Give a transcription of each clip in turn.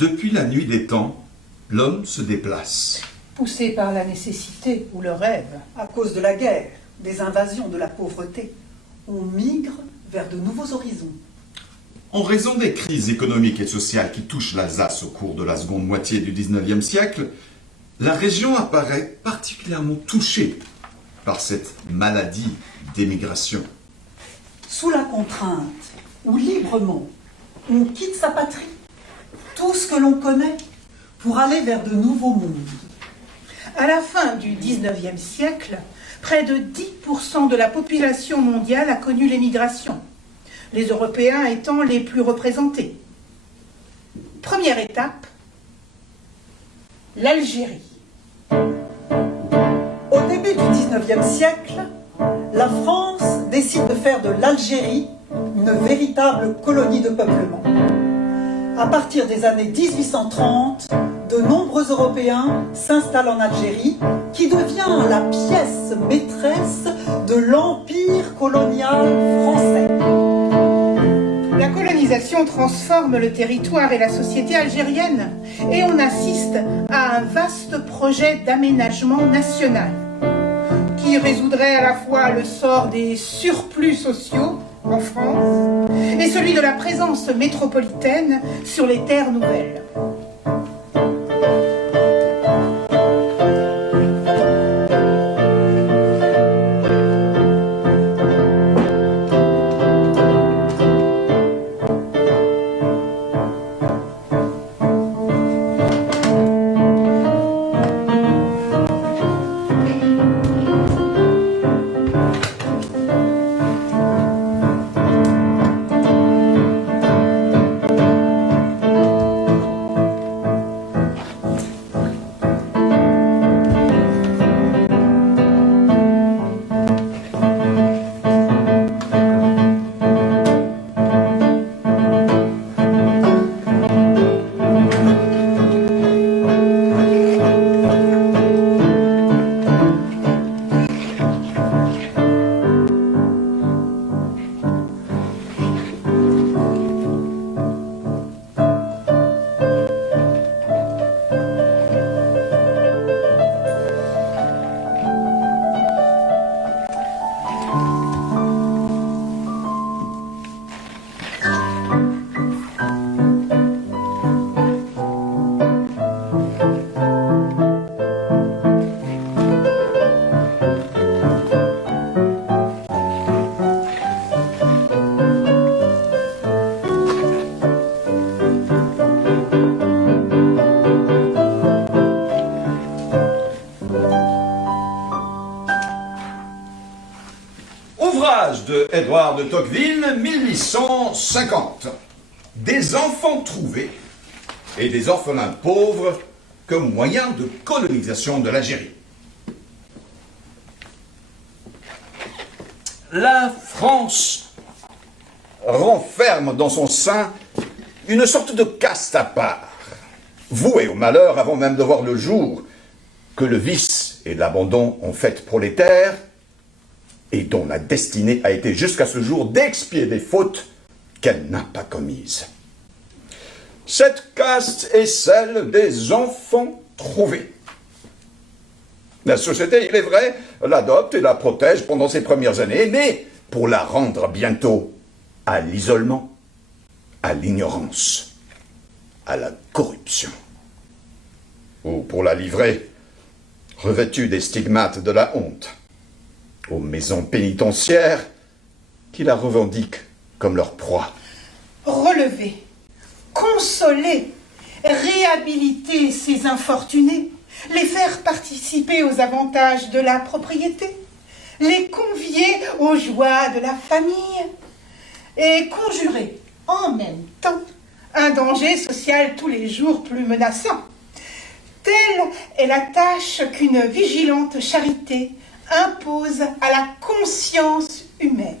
Depuis la nuit des temps, l'homme se déplace. Poussé par la nécessité ou le rêve. À cause de la guerre, des invasions, de la pauvreté, on migre vers de nouveaux horizons. En raison des crises économiques et sociales qui touchent l'Alsace au cours de la seconde moitié du XIXe siècle, la région apparaît particulièrement touchée par cette maladie d'émigration. Sous la contrainte, ou librement, on quitte sa patrie, tout ce que l'on connaît, pour aller vers de nouveaux mondes. À la fin du XIXe siècle, près de 10% de la population mondiale a connu l'émigration, les Européens étant les plus représentés. Première étape, l'Algérie. Au début du XIXe siècle, la France décide de faire de l'Algérie une véritable colonie de peuplement. À partir des années 1830, de nombreux Européens s'installent en Algérie, qui devient la pièce maîtresse de l'empire colonial français. La colonisation transforme le territoire et la société algérienne, et on assiste à un vaste projet d'aménagement national, qui résoudrait à la fois le sort des surplus sociaux en France et celui de la présence métropolitaine sur les terres nouvelles. Ouvrage de Édouard de Tocqueville, 1850. Des enfants trouvés et des orphelins pauvres comme moyen de colonisation de l'Algérie. La France renferme dans son sein une sorte de caste à part, vouée au malheur avant même de voir le jour, que le vice et l'abandon ont fait prolétaire, et dont la destinée a été jusqu'à ce jour d'expier des fautes qu'elle n'a pas commises. Cette caste est celle des enfants trouvés. La société, il est vrai, l'adopte et la protège pendant ses premières années, mais pour la rendre bientôt à l'isolement, à l'ignorance, à la corruption. Ou pour la livrer, revêtue des stigmates de la honte, aux maisons pénitentiaires qui la revendiquent comme leur proie. Relever, consoler, réhabiliter ces infortunés, les faire participer aux avantages de la propriété, les convier aux joies de la famille et conjurer en même temps un danger social tous les jours plus menaçant. Telle est la tâche qu'une vigilante charité impose à la conscience humaine.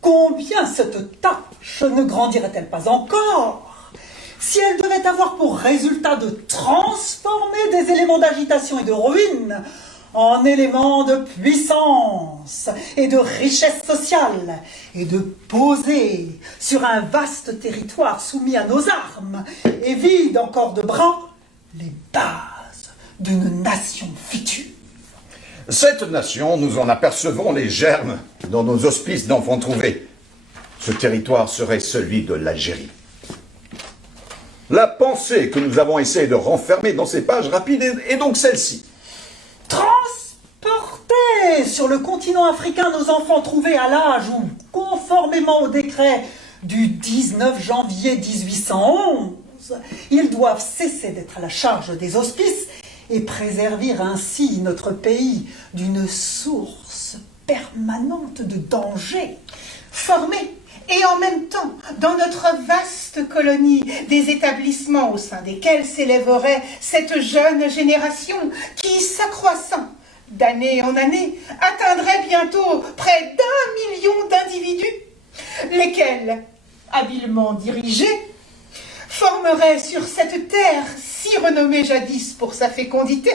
Combien cette tâche ne grandirait-elle pas encore si elle devait avoir pour résultat de transformer des éléments d'agitation et de ruine en élément de puissance et de richesse sociale, et de poser sur un vaste territoire soumis à nos armes et vide encore de bras les bases d'une nation future. Cette nation, nous en apercevons les germes dans nos hospices d'enfants trouvés. Ce territoire serait celui de l'Algérie. La pensée que nous avons essayé de renfermer dans ces pages rapides est donc celle-ci. Transporter sur le continent africain nos enfants trouvés à l'âge où, conformément au décret du 19 janvier 1811, ils doivent cesser d'être à la charge des hospices et préserver ainsi notre pays d'une source permanente de danger. Former et en même temps, dans notre vaste colonie, des établissements au sein desquels s'élèverait cette jeune génération qui, s'accroissant d'année en année, atteindrait bientôt près d'1 million d'individus, lesquels, habilement dirigés, formeraient sur cette terre si renommée jadis pour sa fécondité,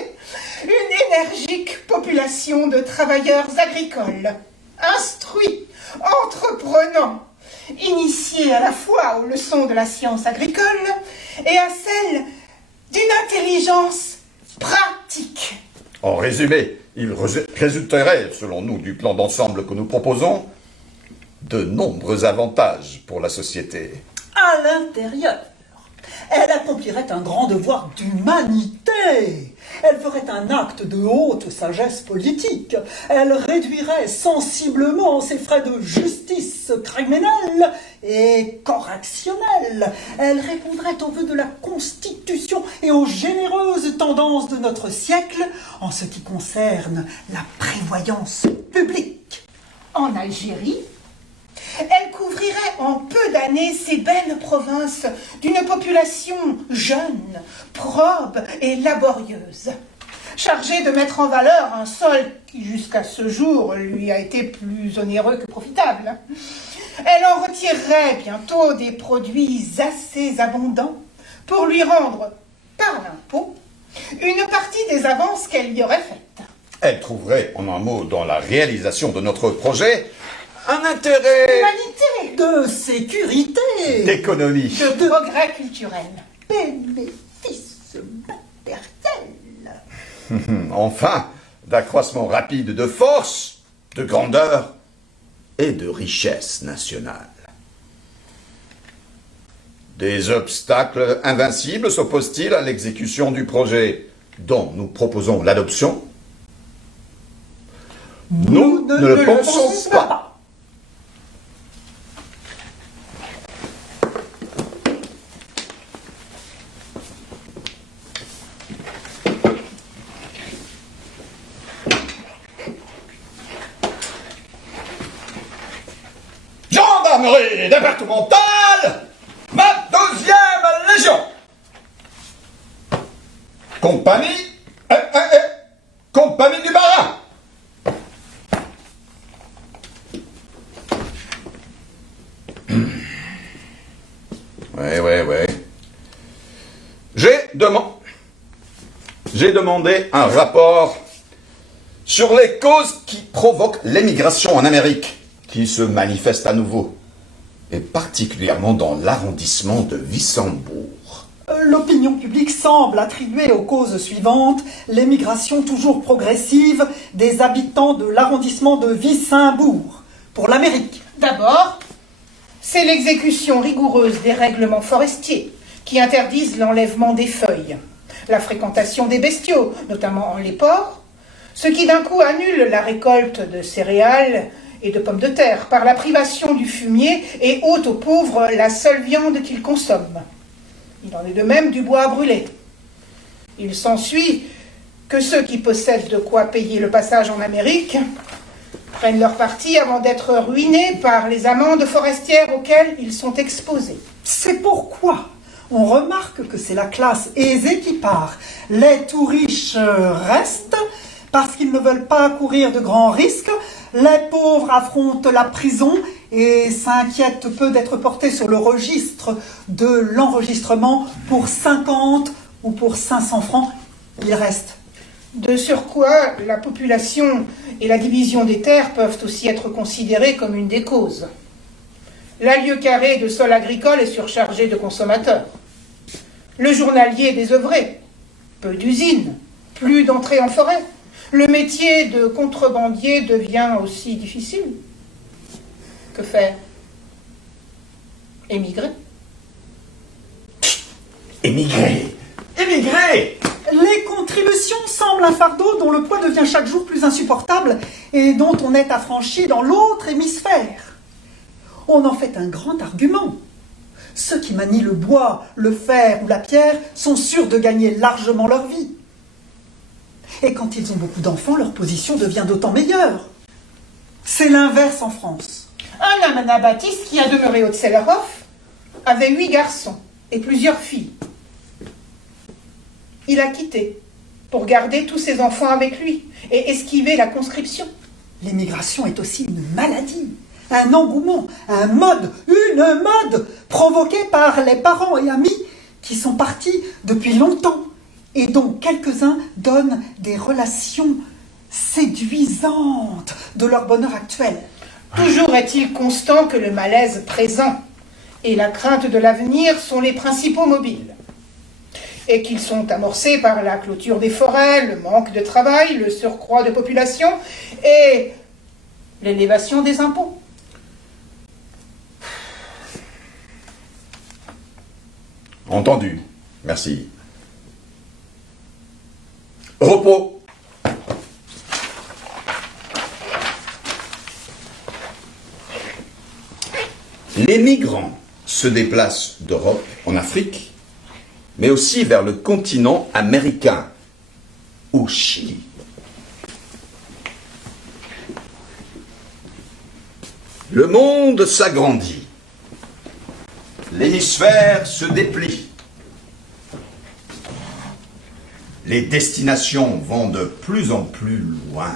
une énergique population de travailleurs agricoles, instruits, entreprenants, initiés à la fois aux leçons de la science agricole et à celles d'une intelligence pratique. En résumé, il résulterait, selon nous, du plan d'ensemble que nous proposons, de nombreux avantages pour la société. À l'intérieur, elle accomplirait un grand devoir d'humanité. Elle ferait un acte de haute sagesse politique. Elle réduirait sensiblement ses frais de justice criminelle et correctionnelle. Elle répondrait aux vœux de la Constitution et aux généreuses tendances de notre siècle en ce qui concerne la prévoyance publique. En Algérie, elle couvrirait en peu d'années ces belles provinces d'une population jeune, probe et laborieuse, chargée de mettre en valeur un sol qui jusqu'à ce jour lui a été plus onéreux que profitable. Elle en retirerait bientôt des produits assez abondants pour lui rendre, par l'impôt, une partie des avances qu'elle y aurait faites. Elle trouverait, en un mot, dans la réalisation de notre projet, un intérêt Humanité, de sécurité, d'économie. de progrès culturel. bénéfice matériel. Enfin, d'accroissement rapide de force, de grandeur et de richesse nationale. Des obstacles invincibles s'opposent-ils à l'exécution du projet dont nous proposons l'adoption? Nous ne le pensons pas. Gendarmerie départementale, ma 2e Légion. Compagnie du Barin. Ouais. J'ai demandé un rapport sur les causes qui provoquent l'émigration en Amérique, qui se manifeste à nouveau, et particulièrement dans l'arrondissement de Wissembourg. L'opinion publique semble attribuer aux causes suivantes l'émigration toujours progressive des habitants de l'arrondissement de Wissembourg pour l'Amérique. D'abord, c'est l'exécution rigoureuse des règlements forestiers qui interdisent l'enlèvement des feuilles, la fréquentation des bestiaux, notamment les porcs, ce qui d'un coup annule la récolte de céréales et de pommes de terre par la privation du fumier et ôte aux pauvres la seule viande qu'ils consomment. Il en est de même du bois à brûler. Il s'ensuit que ceux qui possèdent de quoi payer le passage en Amérique prennent leur parti avant d'être ruinés par les amendes forestières auxquelles ils sont exposés. C'est pourquoi on remarque que c'est la classe aisée qui part. Les tout riches restent parce qu'ils ne veulent pas courir de grands risques. Les pauvres affrontent la prison et s'inquiètent peu d'être portés sur le registre de l'enregistrement pour 50 ou pour 500 francs. Ils restent. De surcroît, la population et la division des terres peuvent aussi être considérées comme une des causes. L'alieu carré de sol agricole est surchargé de consommateurs. Le journalier est désœuvré, peu d'usines, plus d'entrées en forêt. Le métier de contrebandier devient aussi difficile. Que faire? Émigrer. Émigrer! Émigrer! Les contributions semblent un fardeau dont le poids devient chaque jour plus insupportable et dont on est affranchi dans l'autre hémisphère. On en fait un grand argument. Ceux qui manient le bois, le fer ou la pierre sont sûrs de gagner largement leur vie. Et quand ils ont beaucoup d'enfants, leur position devient d'autant meilleure. C'est l'inverse en France. Un anabaptiste qui a demeuré au Zellerhof avait 8 garçons et plusieurs filles. Il a quitté pour garder tous ses enfants avec lui et esquiver la conscription. L'émigration est aussi une maladie, un engouement, une mode provoquée par les parents et amis qui sont partis depuis longtemps et dont quelques-uns donnent des relations séduisantes de leur bonheur actuel. Toujours est-il constant que le malaise présent et la crainte de l'avenir sont les principaux mobiles, et qu'ils sont amorcés par la clôture des forêts, le manque de travail, le surcroît de population et l'élévation des impôts. Entendu. Merci. Repos. Les migrants se déplacent d'Europe en Afrique, mais aussi vers le continent américain, au Chili. Le monde s'agrandit. L'hémisphère se déplie. Les destinations vont de plus en plus loin.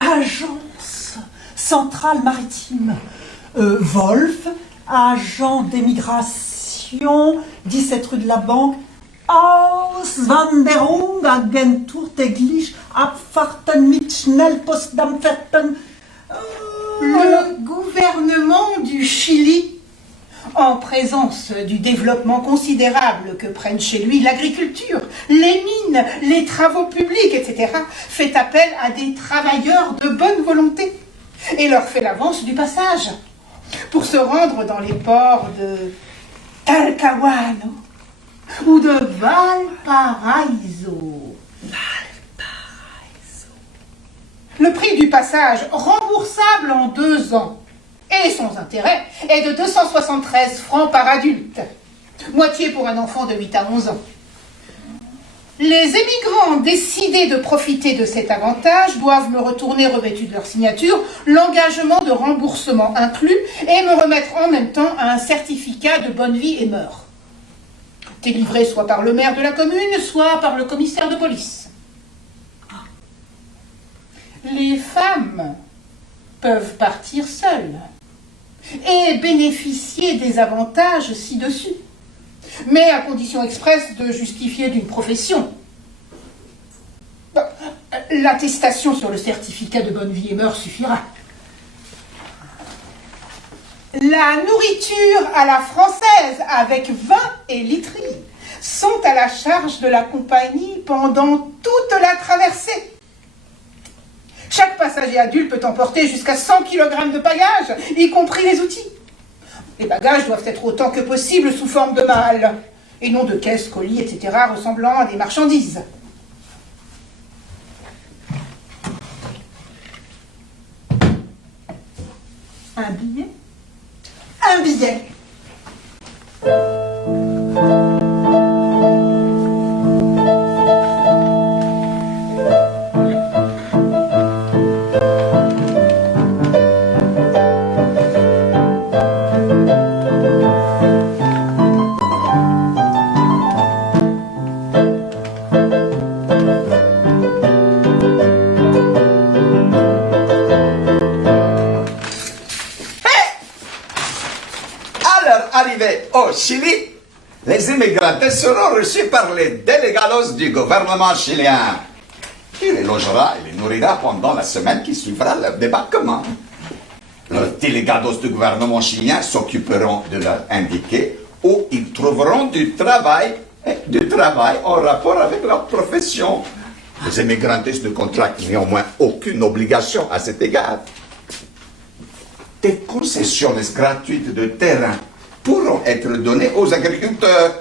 Agence centrale maritime. Wolf, agent d'émigration, 17 rue de la Banque. Auswanderung, Agentur täglich, Abfahrten mit Schnellpostdampferten. Le gouvernement du Chili, en présence du développement considérable que prennent chez lui l'agriculture, les mines, les travaux publics, etc., fait appel à des travailleurs de bonne volonté et leur fait l'avance du passage pour se rendre dans les ports de Talcahuano ou de Valparaiso. Le prix du passage, remboursable en 2 ans, et sans intérêt, est de 273 francs par adulte, moitié pour un enfant de 8 à 11 ans. Les émigrants décidés de profiter de cet avantage doivent me retourner revêtus de leur signature l'engagement de remboursement inclus et me remettre en même temps un certificat de bonne vie et mœurs, délivré soit par le maire de la commune, soit par le commissaire de police. Les femmes peuvent partir seules et bénéficier des avantages ci-dessus, mais à condition expresse de justifier d'une profession. L'attestation sur le certificat de bonne vie et mœurs suffira. La nourriture à la française, avec vin et literie, sont à la charge de la compagnie pendant toute la traversée. Chaque passager adulte peut emporter jusqu'à 100 kg de bagages, y compris les outils. Les bagages doivent être autant que possible sous forme de malles, et non de caisses, colis, etc., ressemblant à des marchandises. Un billet? Un billet. À leur arrivée au Chili, les immigrantes seront reçus par les délégados du gouvernement chilien, qui les logera et les nourrira pendant la semaine qui suivra leur débarquement. Les délégados du gouvernement chilien s'occuperont de leur indiquer où ils trouveront du travail en rapport avec leur profession. Les immigrantes ne contractent néanmoins aucune obligation à cet égard. Des concessions gratuites de terrain pourront être données aux agriculteurs,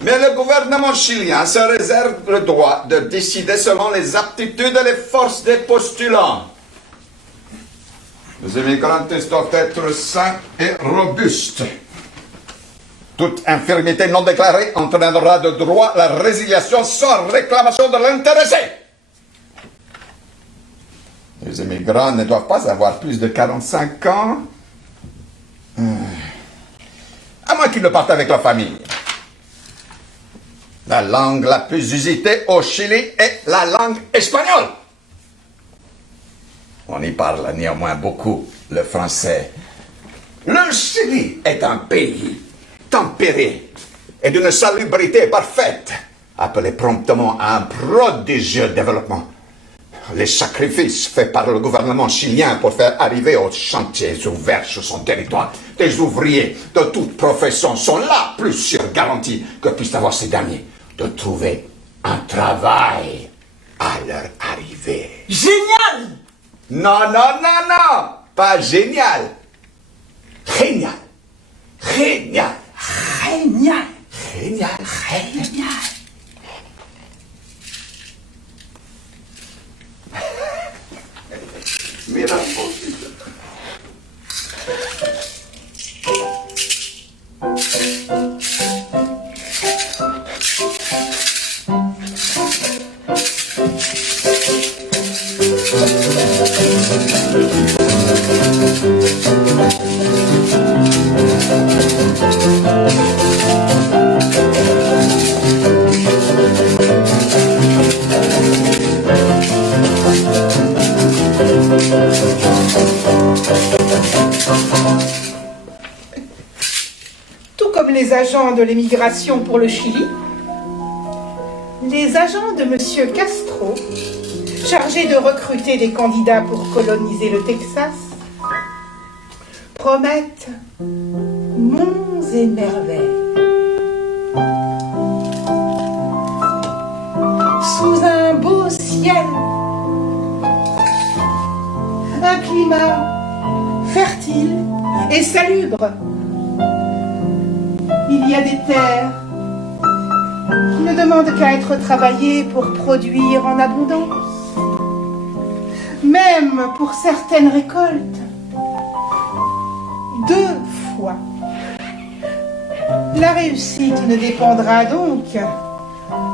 mais le gouvernement chilien se réserve le droit de décider selon les aptitudes et les forces des postulants. Les immigrantes doivent être sains et robustes. Toute infirmité non déclarée entraînera de droit la résiliation sans réclamation de l'intéressé. Les immigrants ne doivent pas avoir plus de 45 ans, à moins qu'ils ne partent avec leur famille. La langue la plus usitée au Chili est la langue espagnole. On y parle néanmoins beaucoup le français. Le Chili est un pays tempéré et d'une salubrité parfaite, appelé promptement à un prodigieux développement. Les sacrifices faits par le gouvernement chilien pour faire arriver aux chantiers ouverts sur son territoire des ouvriers de toute profession sont la plus sûre garantie que puissent avoir ces derniers de trouver un travail à leur arrivée. Génial! Non, non, non, non! Pas génial! Génial! Génial! Génial! Génial! Génial! Mira, Tout comme les agents de l'émigration pour le Chili, les agents de M. Castro, chargés de recruter des candidats pour coloniser le Texas, promettent monts et merveilles. Sous un beau ciel, un climat fertile et salubre. Il y a des terres qui ne demandent qu'à être travaillées pour produire en abondance. Même pour certaines récoltes, 2 fois. La réussite ne dépendra donc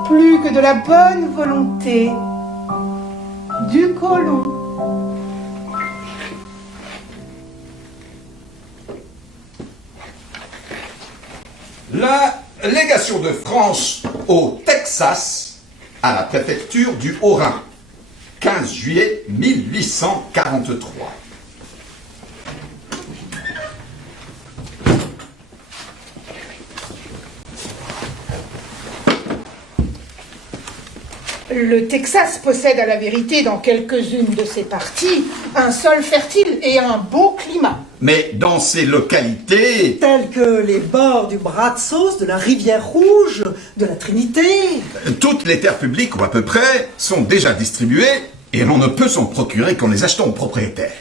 plus que de la bonne volonté du colon. La légation de France au Texas à la préfecture du Haut-Rhin, 15 juillet 1843. Le Texas possède à la vérité dans quelques-unes de ses parties un sol fertile et un beau climat. Mais dans ces localités, Tels que les bords du Brazos, de la Rivière Rouge, de la Trinité. toutes les terres publiques, ou à peu près, sont déjà distribuées et l'on ne peut s'en procurer qu'en les achetant aux propriétaires.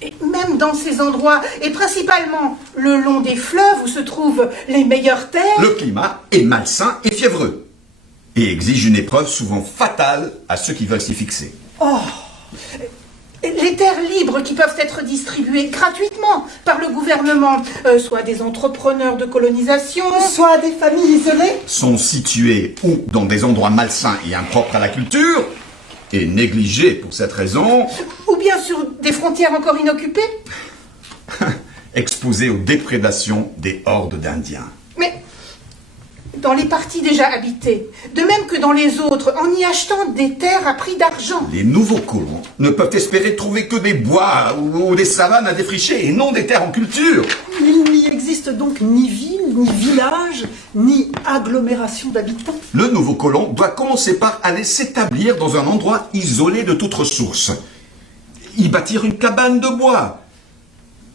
Et même dans ces endroits, et principalement le long des fleuves où se trouvent les meilleures terres, Le climat est malsain et fiévreux et exige une épreuve souvent fatale à ceux qui veulent s'y fixer. les terres libres qui peuvent être distribuées gratuitement par le gouvernement, soit des entrepreneurs de colonisation, Soit des familles isolées. Sont situés ou dans des endroits malsains et impropres à la culture et négligés pour cette raison, ou bien sur des frontières encore inoccupées. exposés aux déprédations des hordes d'Indiens. Mais dans les parties déjà habitées, de même que dans les autres, en y achetant des terres à prix d'argent. Les nouveaux colons ne peuvent espérer trouver que des bois ou des savanes à défricher et non des terres en culture. Il n'y n'existe donc ni ville, ni village, ni agglomération d'habitants. Le nouveau colon doit commencer par aller s'établir dans un endroit isolé de toute ressource. Y bâtir une cabane de bois.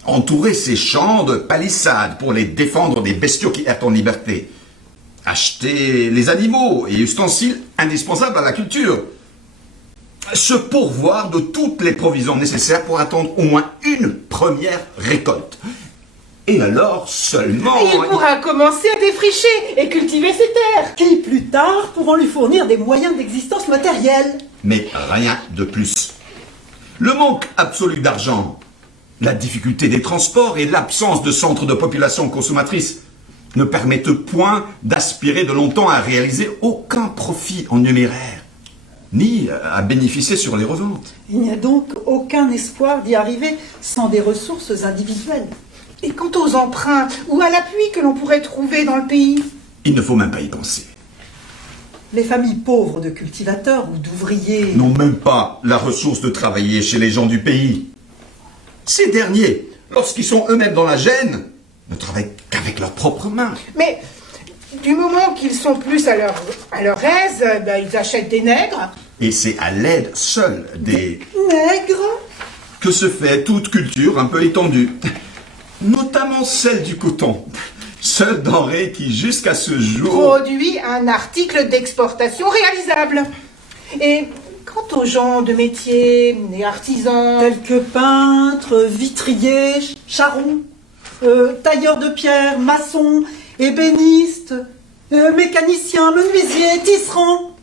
Entourer ses champs de palissades pour les défendre des bestiaux qui errent en liberté. Acheter les animaux et ustensiles indispensables à la culture. Se pourvoir de toutes les provisions nécessaires pour attendre au moins une première récolte. Et alors seulement... Il pourra commencer à défricher et cultiver ses terres. Qui, plus tard, pourront lui fournir des moyens d'existence matérielle. Mais rien de plus. Le manque absolu d'argent, la difficulté des transports et l'absence de centres de population consommatrice ne permettent point d'aspirer de longtemps à réaliser aucun profit en numéraire, ni à bénéficier sur les reventes. Il n'y a donc aucun espoir d'y arriver sans des ressources individuelles. Et quant aux emprunts ou à l'appui que l'on pourrait trouver dans le pays? Il ne faut même pas y penser. Les familles pauvres de cultivateurs ou d'ouvriers... N'ont même pas la ressource de travailler chez les gens du pays. Ces derniers, lorsqu'ils sont eux-mêmes dans la gêne, ne travaillent qu'avec leurs propres mains. Mais du moment qu'ils sont plus à leur aise, ils achètent des nègres. Et c'est à l'aide seule des... Nègres? que se fait toute culture un peu étendue. Notamment celle du coton. Seule denrée qui, jusqu'à ce jour... Produit un article d'exportation réalisable. Et quant aux gens de métier, les artisans... Tels que peintres, vitriers, charrons, tailleurs de pierre, maçons, ébénistes, mécaniciens, menuisiers, tisserands.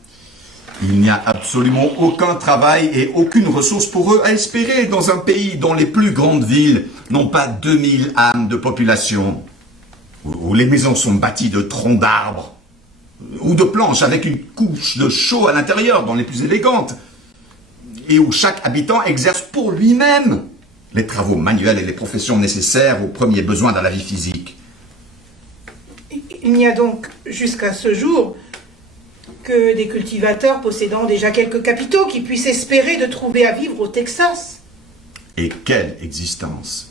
Il n'y a absolument aucun travail et aucune ressource pour eux à espérer dans un pays dont les plus grandes villes n'ont pas 2000 âmes de population, où les maisons sont bâties de troncs d'arbres, ou de planches avec une couche de chaux à l'intérieur dans les plus élégantes, et où chaque habitant exerce pour lui-même les travaux manuels et les professions nécessaires aux premiers besoins de la vie physique. Il n'y a donc, jusqu'à ce jour, que des cultivateurs possédant déjà quelques capitaux qui puissent espérer de trouver à vivre au Texas. Et quelle existence!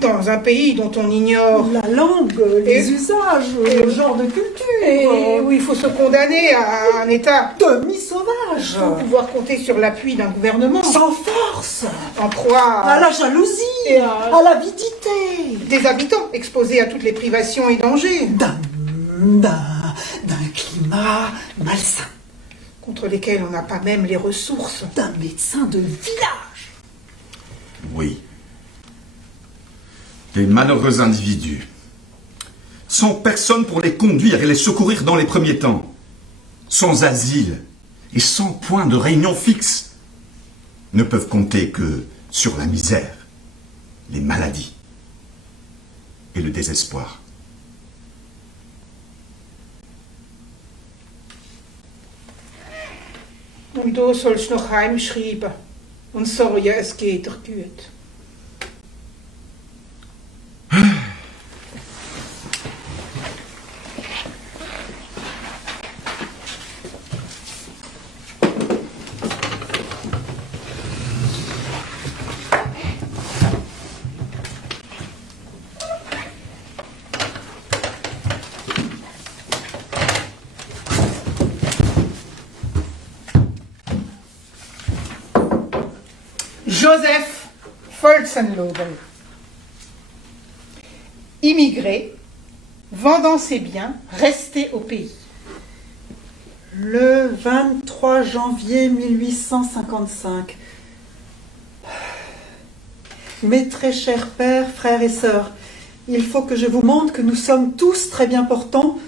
Dans un pays dont on ignore... La langue, les usages, le genre de culture. Et où il faut se condamner à un état demi-sauvage. sans pouvoir compter sur l'appui d'un gouvernement. Sans force. En proie À la jalousie, Et à l'avidité. des habitants exposés à toutes les privations et dangers D'un climat malsain. contre lesquels on n'a pas même les ressources. D'un médecin de village. Oui. Des malheureux individus, sans personne pour les conduire et les secourir dans les premiers temps, sans asile et sans point de réunion fixe, ne peuvent compter que sur la misère, les maladies et le désespoir. Und du sollst noch heimschreiben und sagen, es geht dir gut. Joseph Folzenloben, immigré, vendant ses biens, resté au pays. Le 23 janvier 1855. Mes très chers pères, frères et sœurs, il faut que je vous montre que nous sommes tous très bien portants,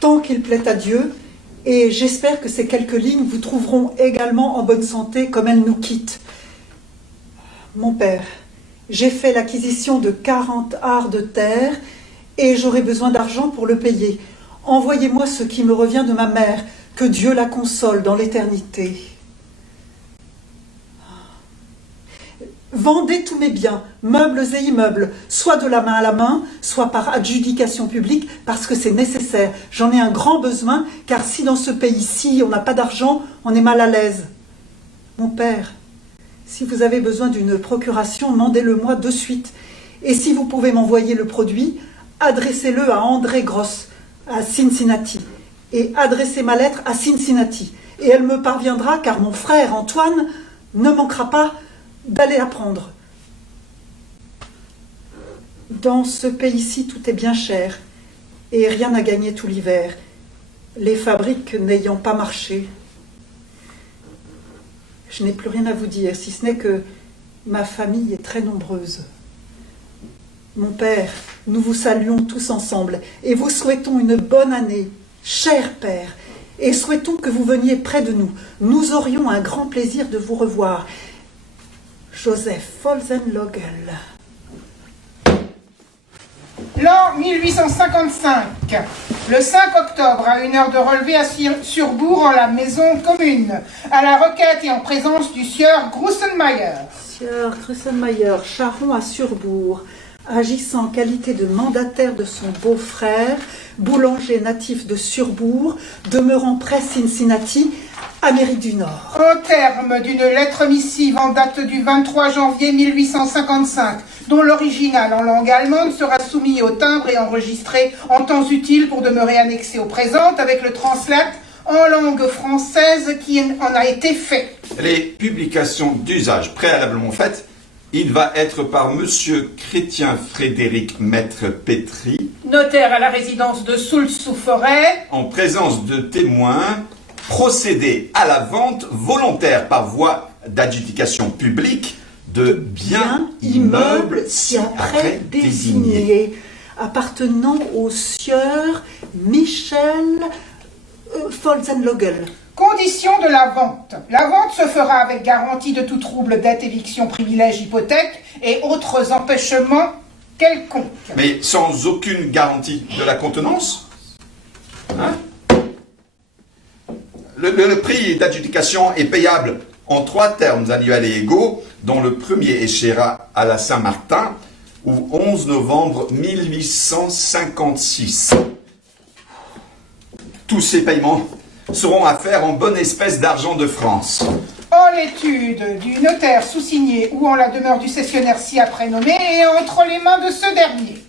tant qu'il plaît à Dieu, et j'espère que ces quelques lignes vous trouveront également en bonne santé comme elles nous quittent. Mon père, j'ai fait l'acquisition de 40 arts de terre et j'aurai besoin d'argent pour le payer. Envoyez-moi ce qui me revient de ma mère, que Dieu la console dans l'éternité. Vendez tous mes biens, meubles et immeubles, soit de la main à la main, soit par adjudication publique, parce que c'est nécessaire. J'en ai un grand besoin, car si dans ce pays-ci on n'a pas d'argent, on est mal à l'aise. Mon père, si vous avez besoin d'une procuration, mandez-le-moi de suite. Et si vous pouvez m'envoyer le produit, adressez-le à André Gross, à Cincinnati. Et adressez ma lettre à Cincinnati. Et elle me parviendra car mon frère Antoine ne manquera pas d'aller la prendre. Dans ce pays-ci, tout est bien cher et rien n'a gagné tout l'hiver, les fabriques n'ayant pas marché. Je n'ai plus rien à vous dire, si ce n'est que ma famille est très nombreuse. Mon père, nous vous saluons tous ensemble et vous souhaitons une bonne année, cher père, et souhaitons que vous veniez près de nous. Nous aurions un grand plaisir de vous revoir. Joseph Folsenlogel. L'an 1855, le 5 octobre, à 1h de relevé à Surbourg, en la maison commune, à la requête et en présence du sieur Grussenmayer. Sieur Grussenmayer, charron à Surbourg, agissant en qualité de mandataire de son beau-frère, boulanger natif de Surbourg, demeurant près Cincinnati, Amérique du Nord. Au terme d'une lettre missive en date du 23 janvier 1855, dont l'original en langue allemande sera soumis au timbre et enregistré en temps utile pour demeurer annexé au présent, avec le translate en langue française qui en a été fait. Les publications d'usage préalablement faites, il va être par Monsieur Chrétien Frédéric Maître Pétri, Notaire à la résidence de Soultz-sous-Forêt, en présence de témoins, procéder à la vente volontaire par voie d'adjudication publique de biens immeubles ci-après désignés, appartenant au sieur Michel Folsenlogel. Condition de la vente. La vente se fera avec garantie de tout trouble, dette, éviction, privilège, hypothèque et autres empêchements quelconques. Mais sans aucune garantie de la contenance, hein? Le prix d'adjudication est payable en 3 termes annuels et égaux, dont le premier échéra à la Saint-Martin, ou 11 novembre 1856. Tous ces paiements seront à faire en bonne espèce d'argent de France. En l'étude du notaire sous-signé ou en la demeure du cessionnaire ci-après nommé et entre les mains de ce dernier.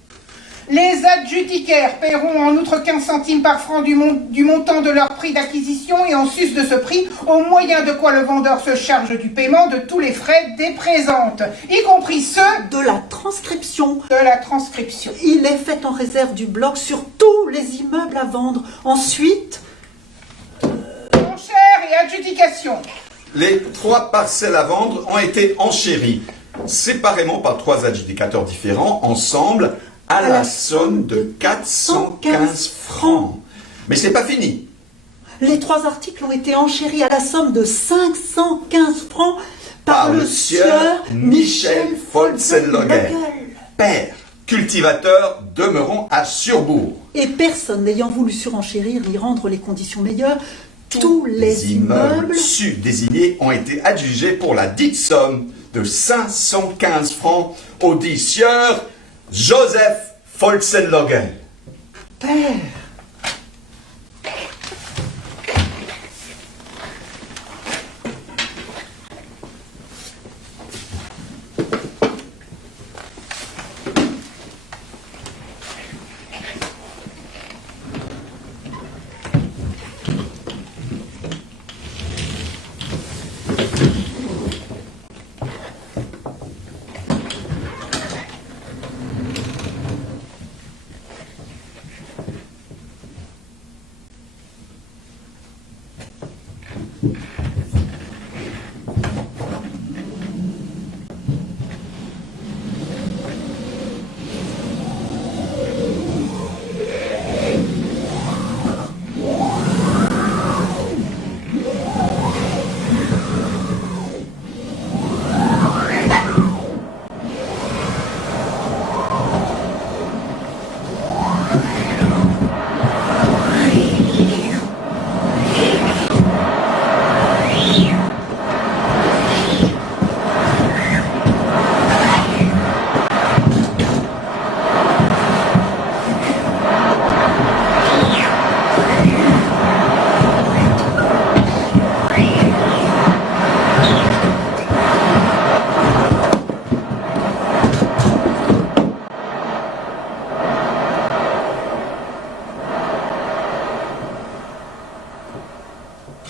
Les adjudicaires paieront en outre 15 centimes par franc du montant de leur prix d'acquisition et en sus de ce prix, au moyen de quoi le vendeur se charge du paiement de tous les frais des présentes, y compris ceux de la transcription. De la transcription. Il est fait en réserve du bloc sur tous les immeubles à vendre. Ensuite, enchères et adjudication. Les 3 parcelles à vendre ont été enchéries, séparément par 3 adjudicateurs différents, ensemble à la somme de 415 francs. Mais ce n'est pas fini. Les 3 articles ont été enchéris à la somme de 515 francs par le sieur Michel Folsenlogel, père, cultivateur demeurant à Surbourg. Et personne n'ayant voulu surenchérir ni rendre les conditions meilleures, tous les immeubles désignés ont été adjugés pour la dite somme de 515 francs au dit sieur Joseph Folsenlogel. Père.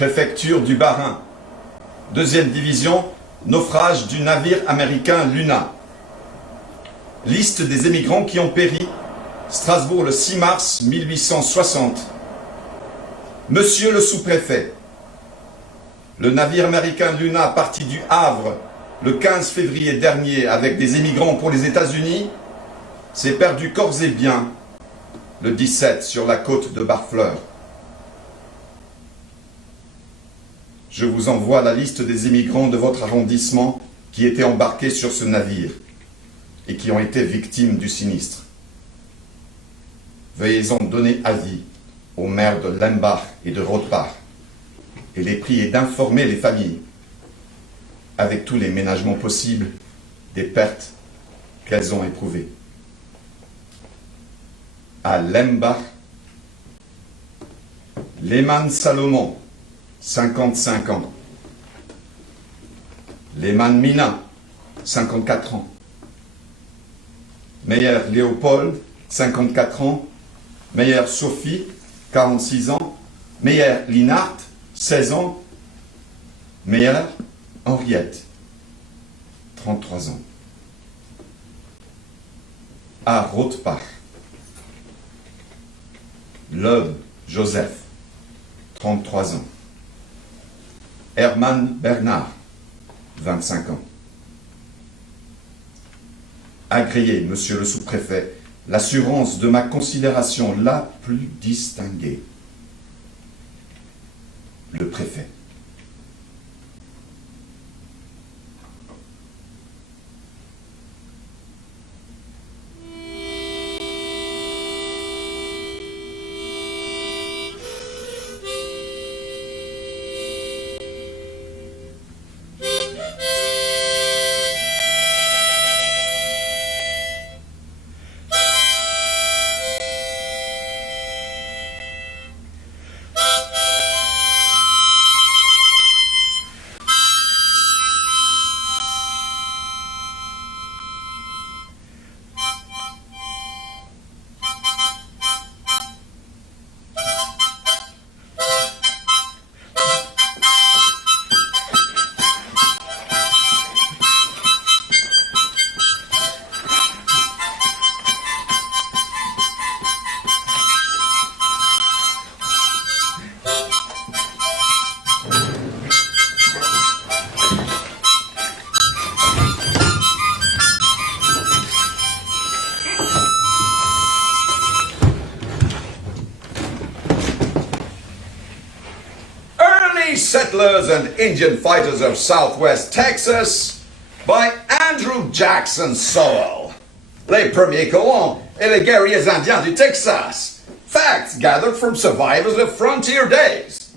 préfecture du Bas-Rhin. Deuxième division, naufrage du navire américain Luna. Liste des émigrants qui ont péri. Strasbourg le 6 mars 1860. Monsieur le sous-préfet, le navire américain Luna parti du Havre le 15 février dernier avec des émigrants pour les États-Unis s'est perdu corps et biens le 17 sur la côte de Barfleur. Je vous envoie la liste des émigrants de votre arrondissement qui étaient embarqués sur ce navire et qui ont été victimes du sinistre. Veuillez en donner avis aux maires de Lembach et de Rothbach et les prier d'informer les familles, avec tous les ménagements possibles, des pertes qu'elles ont éprouvées. À Lembach, Lehmann Salomon, 55 ans. Lehmann Mina, 54 ans. Meyer Léopold, 54 ans. Meyer Sophie, 46 ans. Meyer Linhart, 16 ans. Meyer Henriette, 33 ans. À Rothbach, Loeb Joseph, 33 ans. Hermann Bernard, 25 ans. Agréez, monsieur le sous-préfet, l'assurance de ma considération la plus distinguée. Le préfet. Settlers and Indian Fighters of Southwest Texas by Andrew Jackson Sowell. Les premiers colons et les guerriers indiens du Texas. Facts gathered from survivors of frontier days.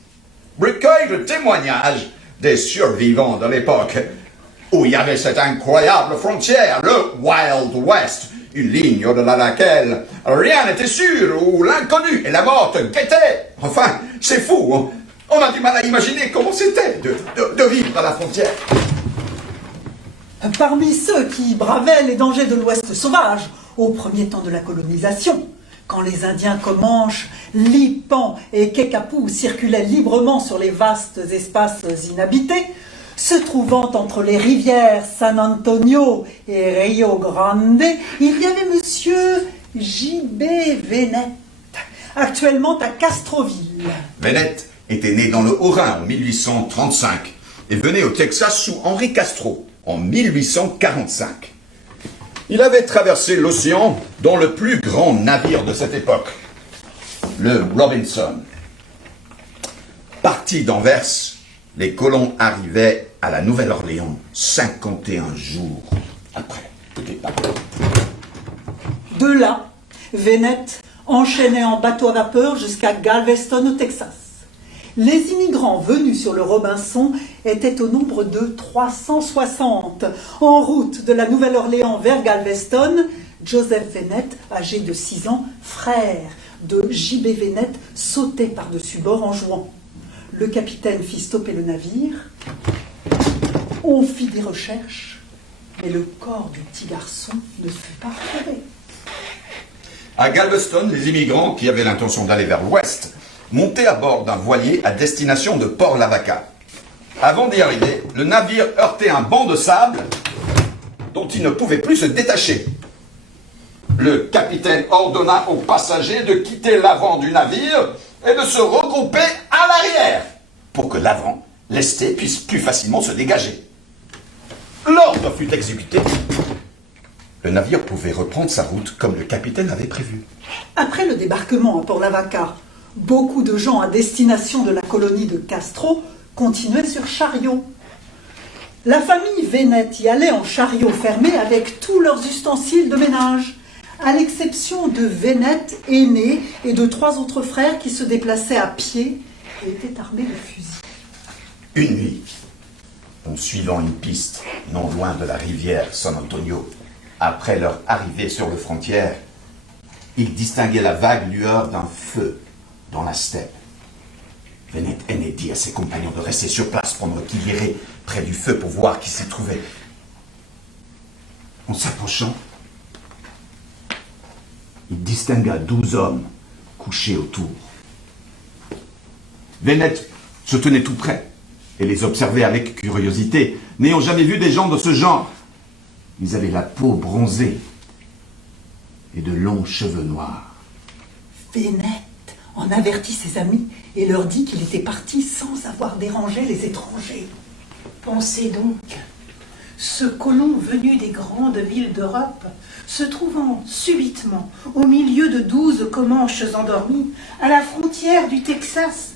Recueil de témoignages des survivants de l'époque où il y avait cette incroyable frontière, le Wild West, une ligne au-delà de laquelle rien n'était sûr, où l'inconnu et la mort te guettaient. Enfin, c'est fou, on a du mal à imaginer comment c'était de vivre à la frontière. Parmi ceux qui bravaient les dangers de l'Ouest sauvage, au premier temps de la colonisation, quand les Indiens Comanches, Lipan et Kickapoo circulaient librement sur les vastes espaces inhabités, se trouvant entre les rivières San Antonio et Rio Grande, il y avait monsieur J.B. Venette, actuellement à Castroville. Venette était né dans le Haut-Rhin en 1835 et venait au Texas sous Henri Castro en 1845. Il avait traversé l'océan dans le plus grand navire de cette époque, le Robinson. Partis d'Anvers, les colons arrivaient à la Nouvelle-Orléans 51 jours après le départ. De là, Venette enchaînait en bateau à vapeur jusqu'à Galveston au Texas. Les immigrants venus sur le Robinson étaient au nombre de 360. En route de la Nouvelle-Orléans vers Galveston, Joseph Venette, âgé de 6 ans, frère de J.B. Venette, sautait par-dessus bord en jouant. Le capitaine fit stopper le navire. On fit des recherches, mais le corps du petit garçon ne fut pas retrouvé. À Galveston, les immigrants qui avaient l'intention d'aller vers l'ouest montaient à bord d'un voilier à destination de Port Lavaca. Avant d'y arriver, le navire heurtait un banc de sable dont il ne pouvait plus se détacher. Le capitaine ordonna aux passagers de quitter l'avant du navire et de se regrouper à l'arrière pour que l'avant, lesté, puisse plus facilement se dégager. L'ordre fut exécuté. Le navire pouvait reprendre sa route comme le capitaine avait prévu. Après le débarquement à Port Lavaca, beaucoup de gens à destination de la colonie de Castro continuaient sur chariot. La famille Vénette y allait en chariot fermé avec tous leurs ustensiles de ménage, à l'exception de Vénette aîné et de 3 autres frères qui se déplaçaient à pied et étaient armés de fusils. Une nuit, en suivant une piste non loin de la rivière San Antonio, après leur arrivée sur les frontières, ils distinguaient la vague lueur d'un feu dans la steppe. Vénette aîné dit à ses compagnons de rester sur place pendant qu'il irait près du feu pour voir qui s'y trouvait. En s'approchant, il distingua 12 hommes couchés autour. Vénette se tenait tout près et les observait avec curiosité, n'ayant jamais vu des gens de ce genre. Ils avaient la peau bronzée et de longs cheveux noirs. Vénette en avertit ses amis et leur dit qu'il était parti sans avoir dérangé les étrangers. Pensez donc, ce colon venu des grandes villes d'Europe, se trouvant subitement au milieu de 12 Comanches endormis, à la frontière du Texas,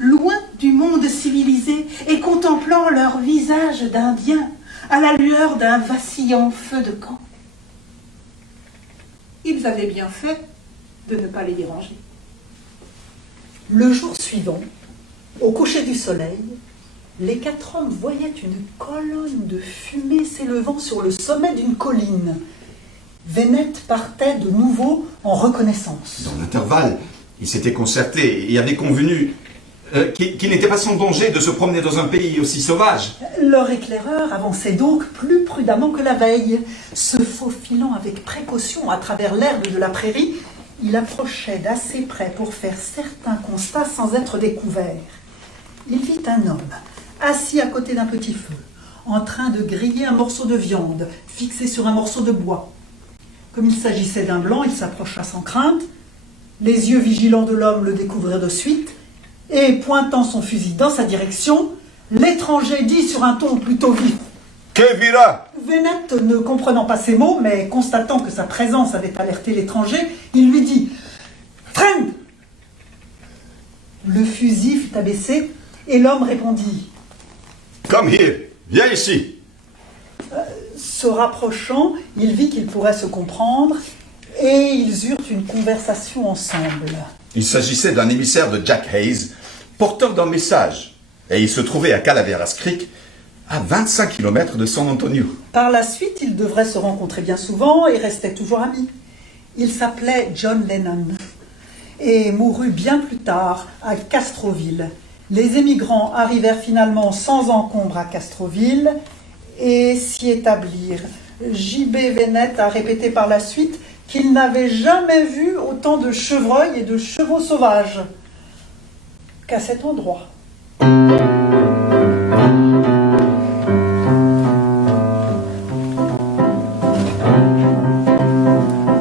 loin du monde civilisé et contemplant leur visage d'Indiens à la lueur d'un vacillant feu de camp. Ils avaient bien fait de ne pas les déranger. Le jour suivant, au coucher du soleil, les 4 hommes voyaient une colonne de fumée s'élevant sur le sommet d'une colline. Vénette partait de nouveau en reconnaissance. Dans l'intervalle, ils s'étaient concertés et avaient convenu qu'il n'était pas sans danger de se promener dans un pays aussi sauvage. Leur éclaireur avançait donc plus prudemment que la veille. Se faufilant avec précaution à travers l'herbe de la prairie, il approchait d'assez près pour faire certains constats sans être découvert. Il vit un homme assis à côté d'un petit feu, en train de griller un morceau de viande fixé sur un morceau de bois. Comme il s'agissait d'un blanc, il s'approcha sans crainte. Les yeux vigilants de l'homme le découvrirent de suite, et pointant son fusil dans sa direction, l'étranger dit sur un ton plutôt vif. Que vira? Vénette, ne comprenant pas ces mots, mais constatant que sa présence avait alerté l'étranger, il lui dit « Freine !» Le fusil fut abaissé, et l'homme répondit « Come here, viens ici !» Se rapprochant, il vit qu'ils pourraient se comprendre, et ils eurent une conversation ensemble. Il s'agissait d'un émissaire de Jack Hayes, porteur d'un message, et il se trouvait à Calaveras Creek, à 25 km de San Antonio. Par la suite, ils devraient se rencontrer bien souvent et restaient toujours amis. Il s'appelait John Lennon et mourut bien plus tard à Castroville. Les émigrants arrivèrent finalement sans encombre à Castroville et s'y établirent. J.B. Vénette a répété par la suite qu'il n'avait jamais vu autant de chevreuils et de chevaux sauvages qu'à cet endroit.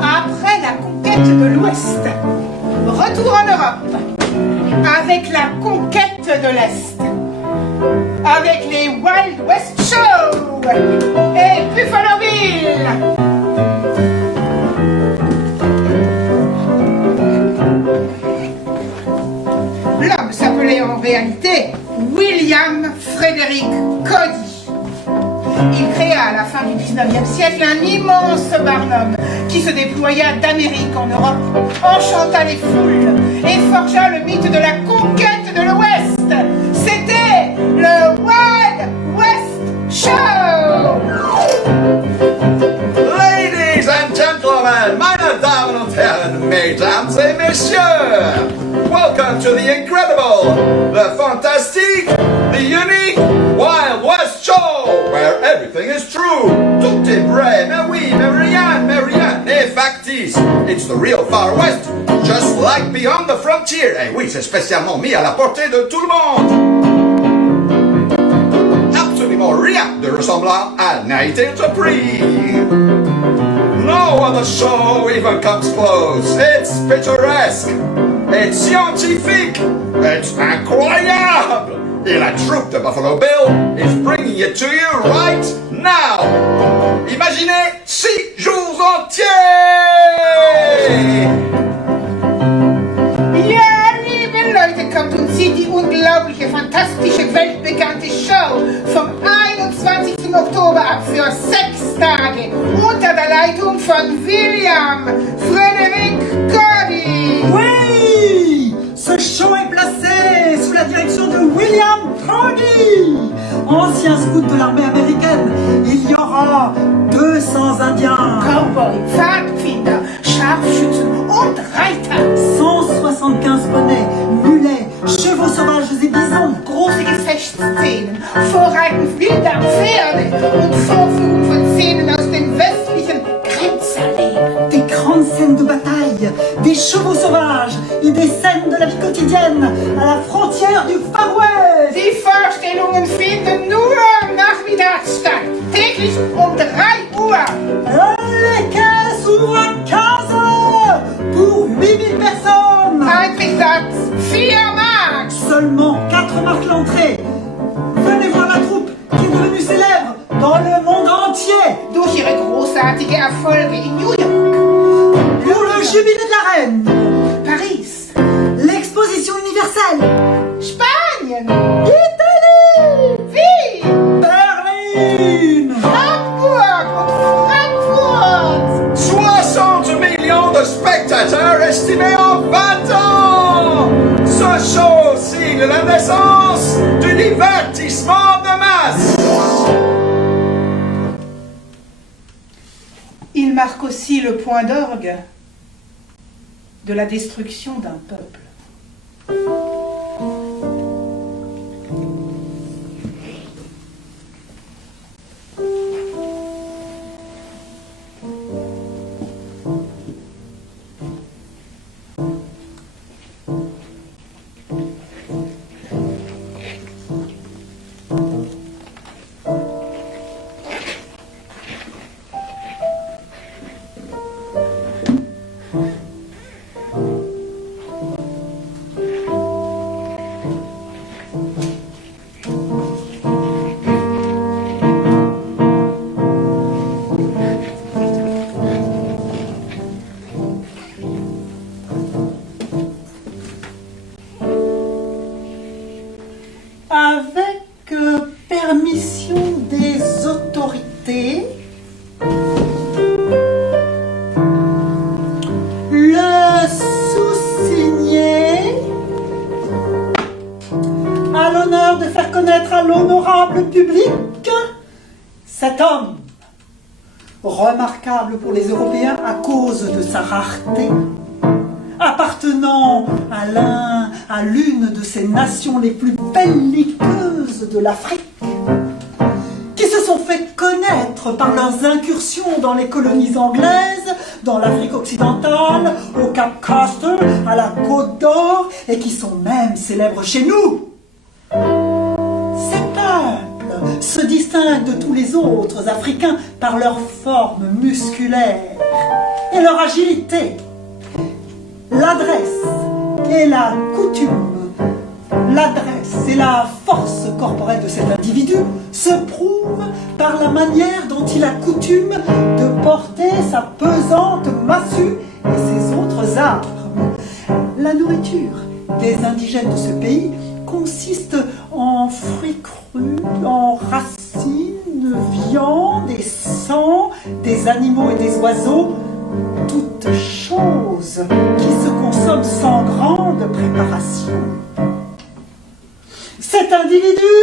Après la conquête de l'Ouest, retour en Europe, avec la conquête de l'Est, avec les Wild West Show et Buffaloville. L'homme s'appelait en réalité William Frederick Cody. Il créa à la fin du 19e siècle un immense barnum qui se déploya d'Amérique en Europe, enchanta les foules et forgea le mythe de la conquête de l'Ouest. C'était le Wild West Show! Ladies and gentlemen, meine Damen und Herren, mesdames et messieurs, welcome to the incredible, the fantastic, the unique Wild West Show, where everything is true. Tout est vrai, mais oui, mais rien n'est factice. It's the real Far West, Just like beyond the frontier. Eh oui, c'est spécialement mis à la portée de tout le monde. Absolument rien de ressemblant n'a été entrepris. No other show even comes close. It's picturesque. It's scientifique. It's incroyable. Et la troupe de Buffalo Bill is bringing it to you right now. Imaginez 6 jours entiers. Ja, liebe Leute, kommt und sieht die unglaubliche, fantastische, weltbekannte Show vom 21. Oktober ab für 6 Tage unter der Leitung von William Frédéric Cody. Oui! Ce show est placé sous la direction de William Cody, ancien scout de l'armée américaine. Il y aura 200 Indiens, Cowboy, Pfadfinder, Scharfschützen und Reiter. 175 poneys, mulets, chevaux sauvages et bisons, Große Gefechtsszenen, Vorreiten wilder Pferde und Vorführung von Szenen aus dem westlichen Grenzerleben. des grandes scènes de bataille, des chevaux sauvages et des scènes de la vie quotidienne à la frontière du Far West. Die Vorstellungen finden nur am Nachmittag statt, täglich um 3 Uhr. Les caisses ouvrent à 15 heures pour 8000 personnes. Eintrittsatz 4 Mark. Seulement 4 marques l'entrée. Venez voir la troupe qui est devenue célèbre dans le monde entier Durch ihre großartige Erfolge in New York, pour le jubilé de la reine, Paris, l'exposition universelle, Spanien, Italie, Wien, Berlin, Hamburg und Frankfurt. 60 millions de spectateurs estimés en 20 ans. Ce show signe la naissance du divertissement de masse. Il marque aussi le point d'orgue de la destruction d'un peuple. avec permission des autorités, le sous-signé a l'honneur de faire connaître à l'honorable public cet homme, remarquable pour les Européens à cause de sa rareté, appartenant à l'une de ces nations les plus belliqueuses de l'Afrique, qui se sont fait connaître par leurs incursions dans les colonies anglaises, dans l'Afrique occidentale, au Cap Castor, à la Côte d'Or, et qui sont même célèbres chez nous. Ces peuples se distinguent de tous les autres Africains par leur forme musculaire et leur agilité. L'adresse et la coutume, l'adresse et la force corporelle de cet individu se prouvent par la manière dont il a coutume de porter sa pesante massue et ses autres armes. La nourriture des indigènes de ce pays consiste en fruits crus, en racines, viande et sang des animaux et des oiseaux, toutes choses qui se consomment sans grande préparation. Cet individu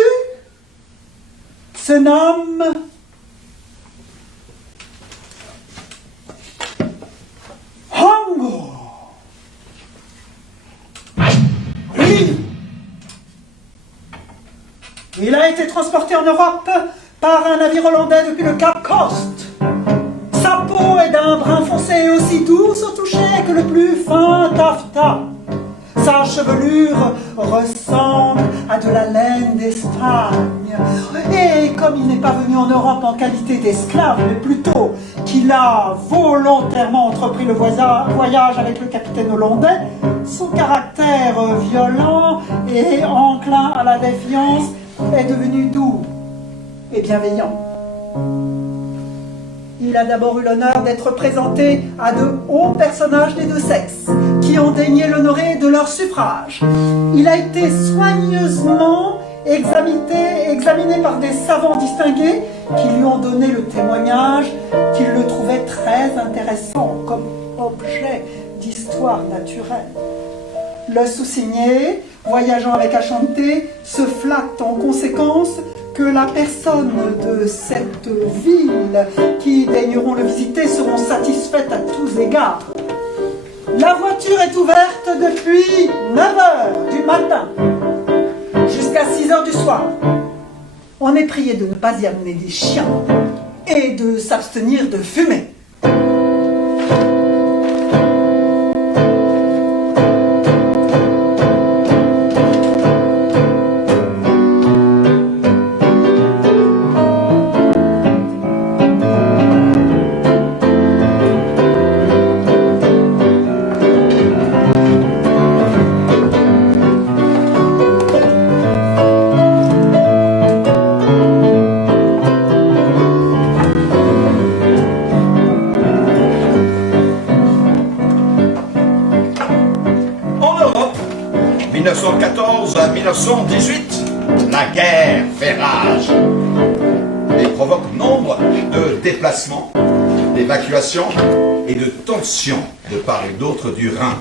se nomme Hongo. Lui, il a été transporté en Europe par un navire hollandais depuis le Cap Coast. Sa peau est d'un d'un brun foncé aussi doux au toucher que le plus fin taffetas. Sa chevelure ressemble à de la laine d'Espagne. Et comme il n'est pas venu en Europe en qualité d'esclave, mais plutôt qu'il a volontairement entrepris le voyage avec le capitaine hollandais, son caractère violent et enclin à la défiance est devenu doux et bienveillant. Il a d'abord eu l'honneur d'être présenté à de hauts personnages des deux sexes, qui ont daigné l'honorer de leur suffrage. Il a été soigneusement examiné par des savants distingués qui lui ont donné le témoignage qu'ils le trouvaient très intéressant comme objet d'histoire naturelle. Le sous-signé, voyageant avec Ashanti, se flatte en conséquence que la personne de cette ville qui daigneront le visiter seront satisfaites à tous égards. La voiture est ouverte depuis 9h du matin jusqu'à 6h du soir. On est prié de ne pas y amener des chiens et de s'abstenir de fumer. À 1918, la guerre fait rage et provoque nombre de déplacements, d'évacuations et de tensions de part et d'autre du Rhin.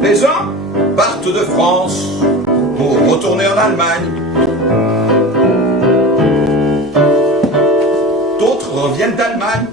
Les uns partent de France pour retourner en Allemagne. D'autres reviennent d'Allemagne.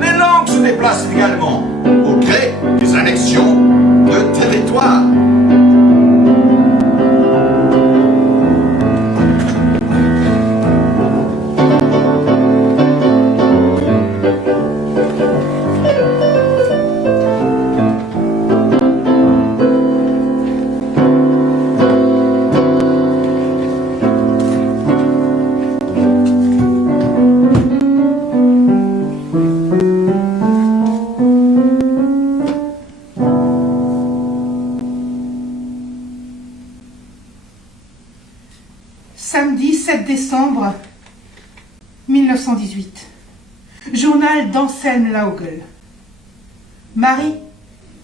Les langues se déplacent également au gré des annexions de territoire. Samedi 7 décembre 1918. Journal d'Anselme Laugel. Marie,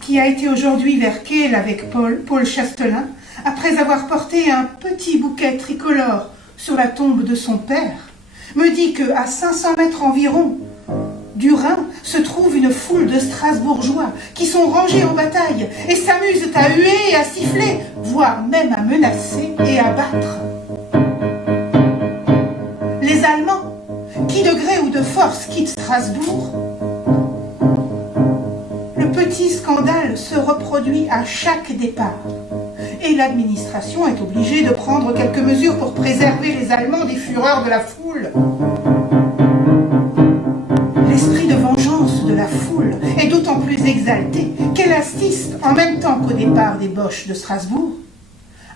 qui a été aujourd'hui vers Kehl avec Paul Chastelin, après avoir porté un petit bouquet tricolore sur la tombe de son père, me dit qu'à 500 mètres environ du Rhin se trouve une foule de Strasbourgeois qui sont rangés en bataille et s'amusent à huer et à siffler, voire même à menacer et à battre. Les Allemands, qui de gré ou de force quittent Strasbourg, le petit scandale se reproduit à chaque départ. Et l'administration est obligée de prendre quelques mesures pour préserver les Allemands des fureurs de la foule. est d'autant plus exaltée qu'elle assiste, en même temps qu'au départ des Boches de Strasbourg,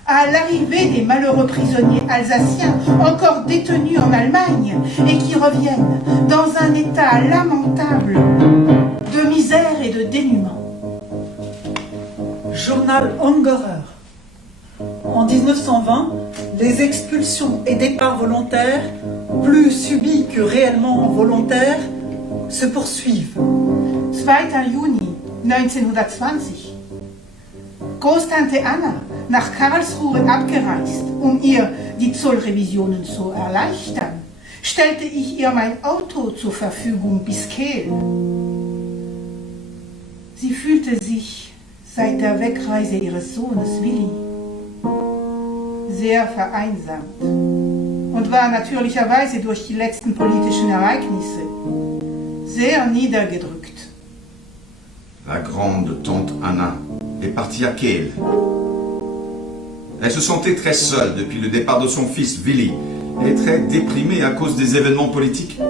à l'arrivée des malheureux prisonniers alsaciens encore détenus en Allemagne et qui reviennent dans un état lamentable de misère et de dénuement. Journal Ungerer. En 1920, les expulsions et départs volontaires, plus subis que réellement volontaires, se poursuivent. 2. Juni 1920. Großtante Anna, nach Karlsruhe abgereist, ihr die Zollrevisionen zu erleichtern, stellte ich ihr mein Auto zur Verfügung bis Kehl. Sie fühlte sich seit der Wegreise ihres Sohnes Willi sehr vereinsamt und war natürlicherweise durch die letzten politischen Ereignisse sehr niedergedrückt. La grande tante Anna est partie à Kehl. Elle se sentait très seule depuis le départ de son fils Willi et très déprimée à cause des événements politiques.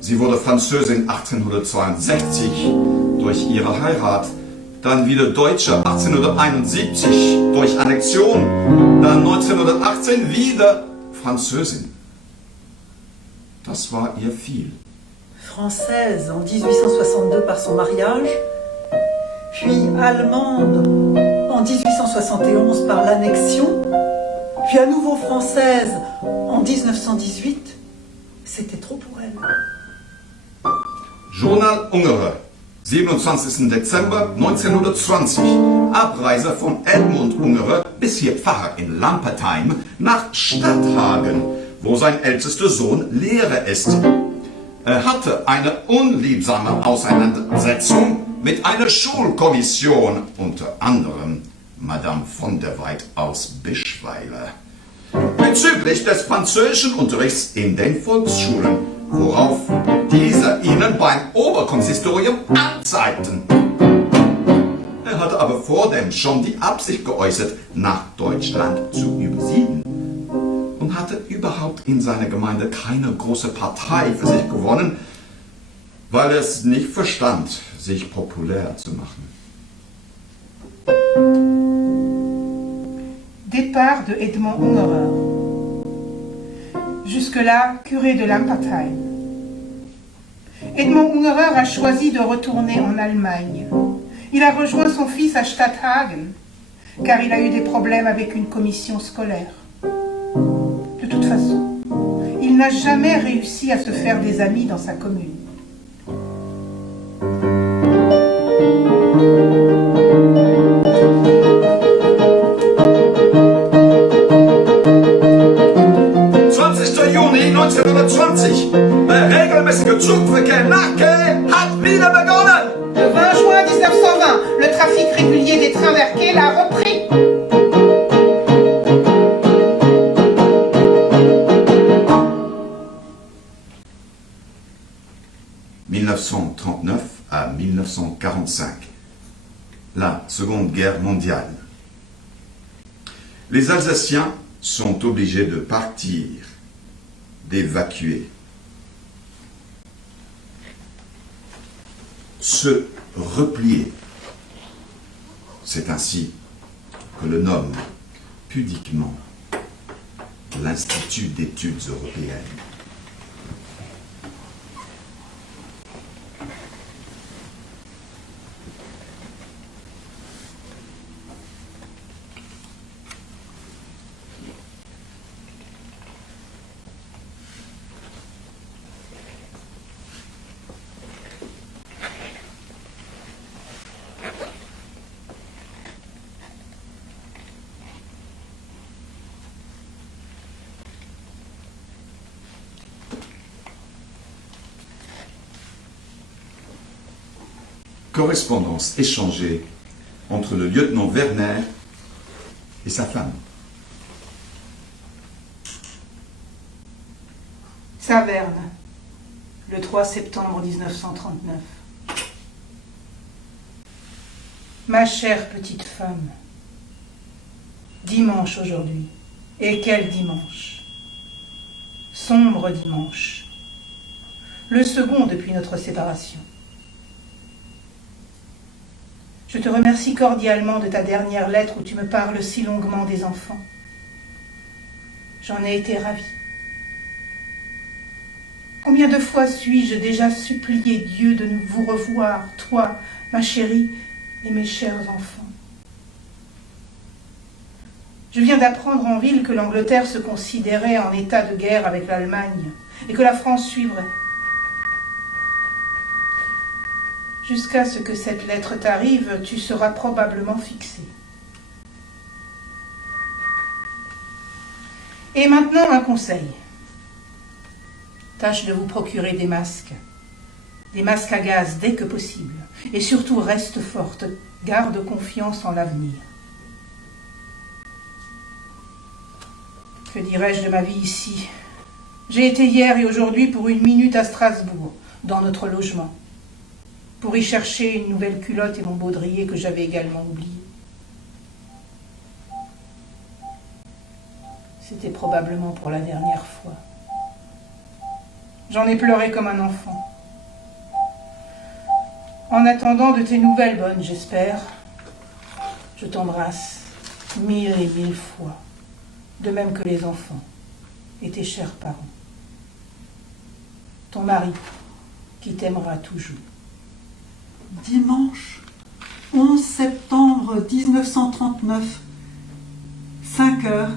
Sie wurde Französin 1862 durch ihre Heirat, dann wieder Deutsche 1871 durch Annexion, dann 1918 wieder Französin. Das war ihr viel. Française en 1862 par son mariage, puis allemande en 1871 par l'annexion, puis à nouveau française en 1918, c'était trop pour elle. Journal Ungerer, 27. Dezember 1920. Abreise von Edmund Ungerer, bisher Pfarrer in Lampertheim, nach Stadthagen, wo sein ältester Sohn Lehrer ist. Er hatte eine unliebsame Auseinandersetzung mit einer Schulkommission, unter anderem Madame von der Weid aus Bischweiler, bezüglich des französischen Unterrichts in den Volksschulen, worauf dieser ihnen beim Oberkonsistorium anzeigten. Er hatte aber vordem schon die Absicht geäußert, nach Deutschland zu übersiedeln und hatte überhaupt in seiner Gemeinde keine große Partei für sich gewonnen, weil er es nicht verstand, sich populär zu machen. Départ de Edmond Ungerer. Jusque-là, curé de Lampertheim. Edmond Ungerer a choisi de retourner en Allemagne. Il a rejoint son fils à Stadthagen, car il a eu des problèmes avec une commission scolaire. De toute façon, il n'a jamais réussi à se faire des amis dans sa commune. Juni 1920. Der regelmäßige Zugverkehr nach Kehl hat wieder begonnen. Le 20 juin 1920, le trafic régulier des trains vers Kehl a repris. « 1939 à 1945, la Seconde Guerre mondiale. Les Alsaciens sont obligés de partir, d'évacuer. Se replier. C'est ainsi que le nomme pudiquement l'Institut d'études européennes. Correspondance échangée entre le lieutenant Werner et sa femme. Saverne, le 3 septembre 1939. Ma chère petite femme, dimanche aujourd'hui, et quel dimanche! Sombre dimanche, le second depuis notre séparation. Je te remercie cordialement de ta dernière lettre où tu me parles si longuement des enfants. J'en ai été ravie. Combien de fois suis-je déjà supplié Dieu de nous vous revoir, toi, ma chérie, et mes chers enfants. Je viens d'apprendre en ville que l'Angleterre se considérait en état de guerre avec l'Allemagne et que la France suivrait. Jusqu'à ce que cette lettre t'arrive, tu seras probablement fixé. Et maintenant, un conseil. Tâche de vous procurer des masques à gaz dès que possible. Et surtout, reste forte, garde confiance en l'avenir. Que dirais-je de ma vie ici? J'ai été hier et aujourd'hui pour 1 minute à Strasbourg, dans notre logement, pour y chercher une nouvelle culotte et mon baudrier que j'avais également oublié. C'était probablement pour la dernière fois. J'en ai pleuré comme un enfant. En attendant de tes nouvelles bonnes, j'espère, je t'embrasse 1000 et 1000 fois, de même que les enfants et tes chers parents. Ton mari, qui t'aimera toujours. Dimanche 11 septembre 1939, 5 heures.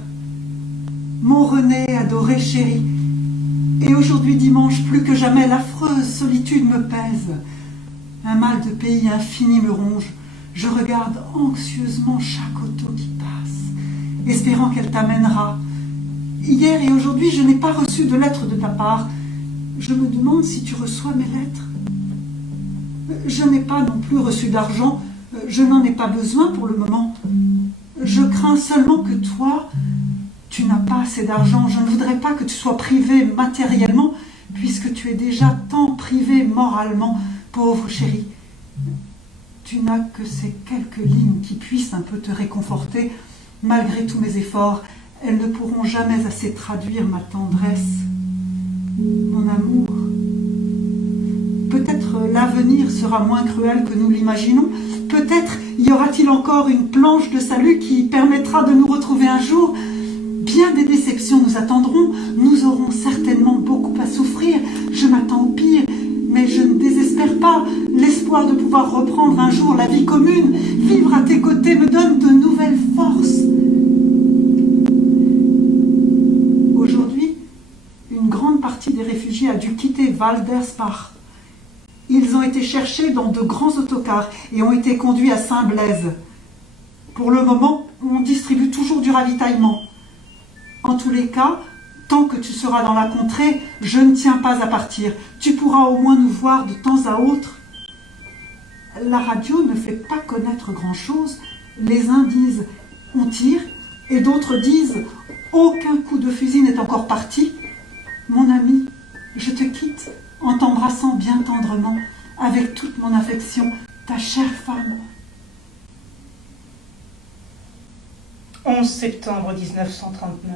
Mon René adoré chéri. Et aujourd'hui dimanche, plus que jamais, l'affreuse solitude me pèse. Un mal de pays infini me ronge. Je regarde anxieusement chaque auto qui passe, espérant qu'elle t'amènera. Hier et aujourd'hui, je n'ai pas reçu de lettre de ta part. Je me demande si tu reçois mes lettres. Je n'ai pas non plus reçu d'argent. Je n'en ai pas besoin pour le moment. Je crains seulement que toi, tu n'as pas assez d'argent. Je ne voudrais pas que tu sois privé matériellement, puisque tu es déjà tant privé moralement, pauvre chérie. Tu n'as que ces quelques lignes qui puissent un peu te réconforter. Malgré tous mes efforts, elles ne pourront jamais assez traduire ma tendresse, mon amour. Peut-être l'avenir sera moins cruel que nous l'imaginons. Peut-être y aura-t-il encore une planche de salut qui permettra de nous retrouver un jour. Bien des déceptions nous attendront. Nous aurons certainement beaucoup à souffrir. Je m'attends au pire, mais je ne désespère pas. L'espoir de pouvoir reprendre un jour la vie commune, vivre à tes côtés, me donne de nouvelles forces. Aujourd'hui, une grande partie des réfugiés a dû quitter Waldersbach. Ils ont été cherchés dans de grands autocars et ont été conduits à Saint-Blaise. Pour le moment, on distribue toujours du ravitaillement. En tous les cas, tant que tu seras dans la contrée, je ne tiens pas à partir. Tu pourras au moins nous voir de temps à autre. La radio ne fait pas connaître grand-chose. Les uns disent « on tire » et d'autres disent « aucun coup de fusil n'est encore parti ». Mon ami, je te quitte en t'embrassant bien tendrement, avec toute mon affection, ta chère femme. 11 septembre 1939.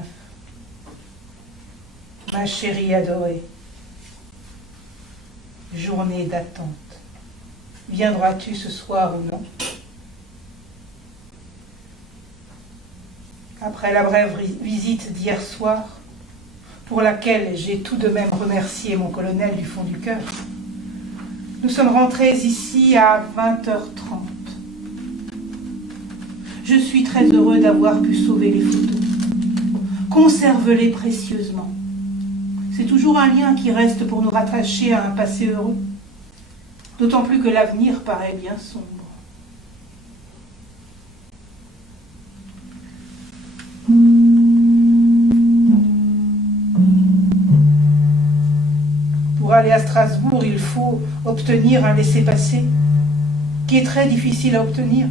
Ma chérie adorée, journée d'attente. Viendras-tu ce soir ou non? Après la brève visite d'hier soir, pour laquelle j'ai tout de même remercié mon colonel du fond du cœur, nous sommes rentrés ici à 20h30. Je suis très heureux d'avoir pu sauver les photos. Conserve-les précieusement. C'est toujours un lien qui reste pour nous rattacher à un passé heureux, d'autant plus que l'avenir paraît bien sombre. Pour aller à Strasbourg, il faut obtenir un laissez-passer, qui est très difficile à obtenir,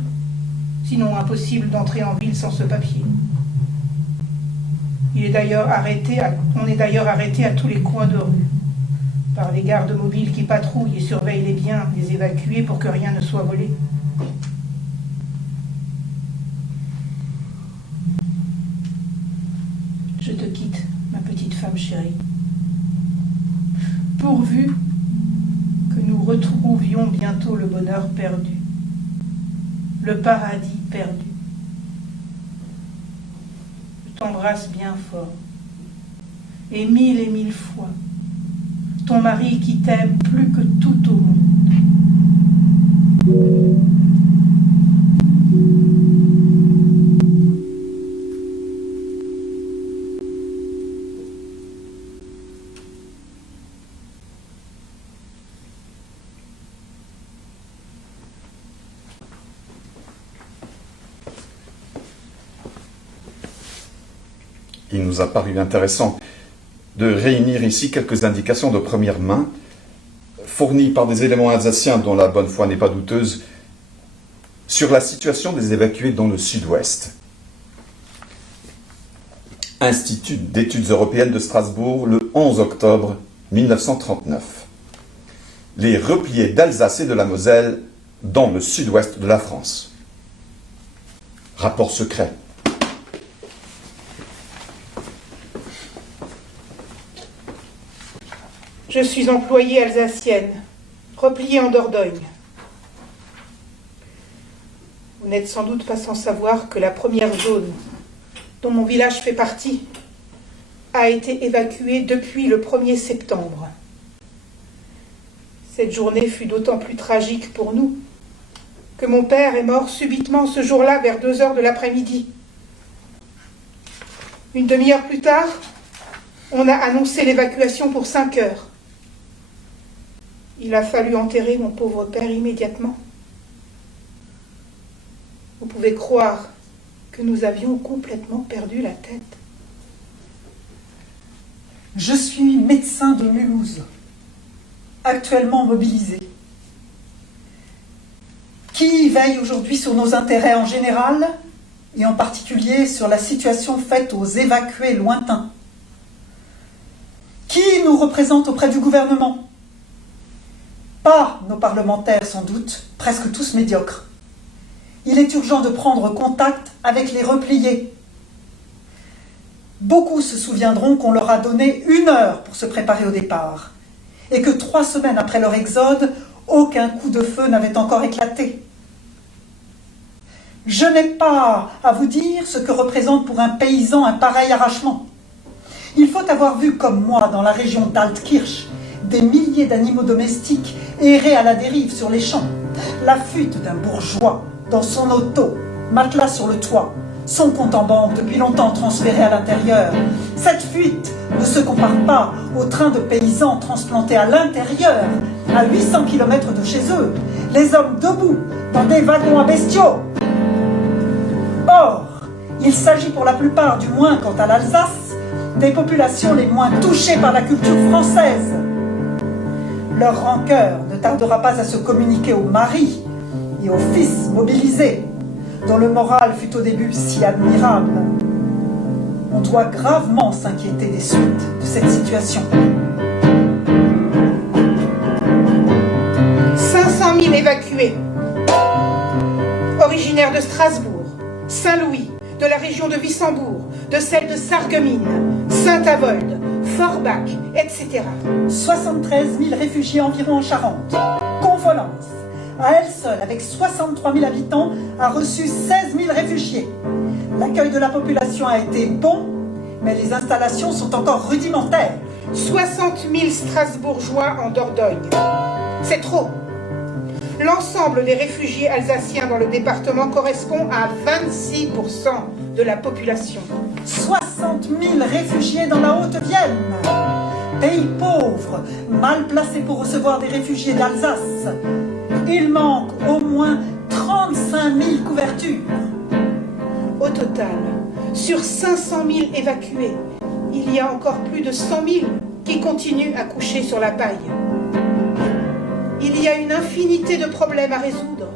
sinon impossible d'entrer en ville sans ce papier. On est d'ailleurs arrêté à tous les coins de rue, par les gardes mobiles qui patrouillent et surveillent les biens des évacués pour que rien ne soit volé. Je te quitte, ma petite femme chérie, pourvu que nous retrouvions bientôt le bonheur perdu. le paradis perdu. Je t'embrasse bien fort, et mille fois, ton mari qui t'aime plus que tout au monde. Il nous a paru intéressant de réunir ici quelques indications de première main, fournies par des éléments alsaciens dont la bonne foi n'est pas douteuse, sur la situation des évacués dans le sud-ouest. Institut d'études européennes de Strasbourg, le 11 octobre 1939. Les repliés d'Alsace et de la Moselle dans le sud-ouest de la France. Rapport secret. Je suis employée alsacienne, repliée en Dordogne. Vous n'êtes sans doute pas sans savoir que la première zone, dont mon village fait partie, a été évacuée depuis le 1er septembre. Cette journée fut d'autant plus tragique pour nous que mon père est mort subitement ce jour-là vers 2 heures de l'après-midi. Une demi-heure plus tard, on a annoncé l'évacuation pour 5 heures. Il a fallu enterrer mon pauvre père immédiatement. Vous pouvez croire que nous avions complètement perdu la tête. Je suis médecin de Mulhouse, actuellement mobilisé. Qui veille aujourd'hui sur nos intérêts en général et en particulier sur la situation faite aux évacués lointains? Qui nous représente auprès du gouvernement? Pas nos parlementaires sans doute, presque tous médiocres. Il est urgent de prendre contact avec les repliés. Beaucoup se souviendront qu'on leur a donné 1 heure pour se préparer au départ et que 3 semaines après leur exode, aucun coup de feu n'avait encore éclaté. Je n'ai pas à vous dire ce que représente pour un paysan un pareil arrachement. Il faut avoir vu, comme moi, dans la région d'Altkirch, des milliers d'animaux domestiques errer à la dérive sur les champs, la fuite d'un bourgeois dans son auto, matelas sur le toit, son compte en banque depuis longtemps transféré à l'intérieur. Cette fuite ne se compare pas au train de paysans transplantés à l'intérieur, à 800 km de chez eux, les hommes debout dans des wagons à bestiaux. Or, il s'agit pour la plupart, du moins quant à l'Alsace, des populations les moins touchées par la culture française. Leur rancœur ne tardera pas à se communiquer aux maris et aux fils mobilisés, dont le moral fut au début si admirable. On doit gravement s'inquiéter des suites de cette situation. 500 000 évacués, originaires de Strasbourg, Saint-Louis, de la région de Wissembourg, de celle de Sarreguemines, Saint-Avold, Forbach, etc. 73 000 réfugiés environ en Charente. Confolens, à elle seule, avec 63 000 habitants, a reçu 16 000 réfugiés. L'accueil de la population a été bon, mais les installations sont encore rudimentaires. 60 000 Strasbourgeois en Dordogne. C'est trop. L'ensemble des réfugiés alsaciens dans le département correspond à 26% de la population. 60 000 réfugiés dans la Haute-Vienne. Pays pauvre, mal placé pour recevoir des réfugiés d'Alsace. Il manque au moins 35 000 couvertures. Au total, sur 500 000 évacués, il y a encore plus de 100 000 qui continuent à coucher sur la paille. Il y a une infinité de problèmes à résoudre.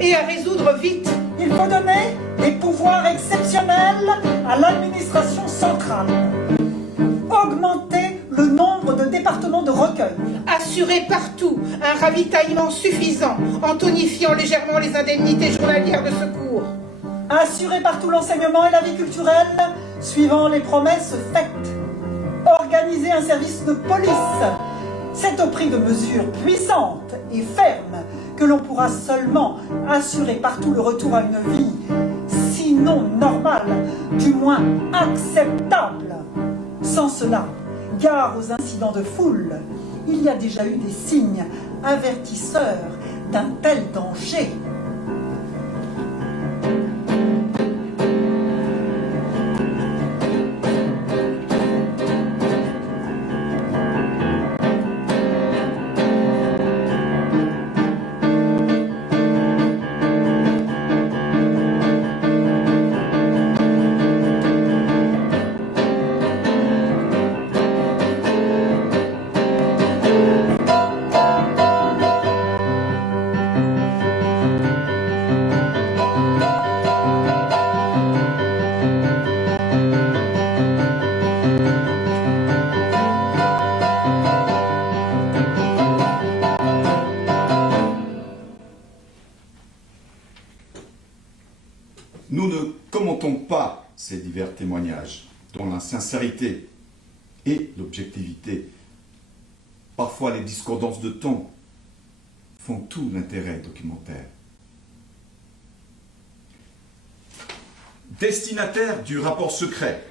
Et à résoudre vite. Il faut donner des pouvoirs exceptionnels à l'administration centrale. Augmenter le nombre de départements de recueil. Assurer partout un ravitaillement suffisant en tonifiant légèrement les indemnités journalières de secours. Assurer partout l'enseignement et la vie culturelle suivant les promesses faites. Organiser un service de police. C'est au prix de mesures puissantes et fermes que l'on pourra seulement assurer partout le retour à une vie, sinon normale, du moins acceptable. Sans cela, gare aux incidents de foule, il y a déjà eu des signes avertisseurs d'un tel danger. Nous ne commentons pas ces divers témoignages, dont la sincérité et l'objectivité, parfois les discordances de ton, font tout l'intérêt documentaire. Destinataire du rapport secret,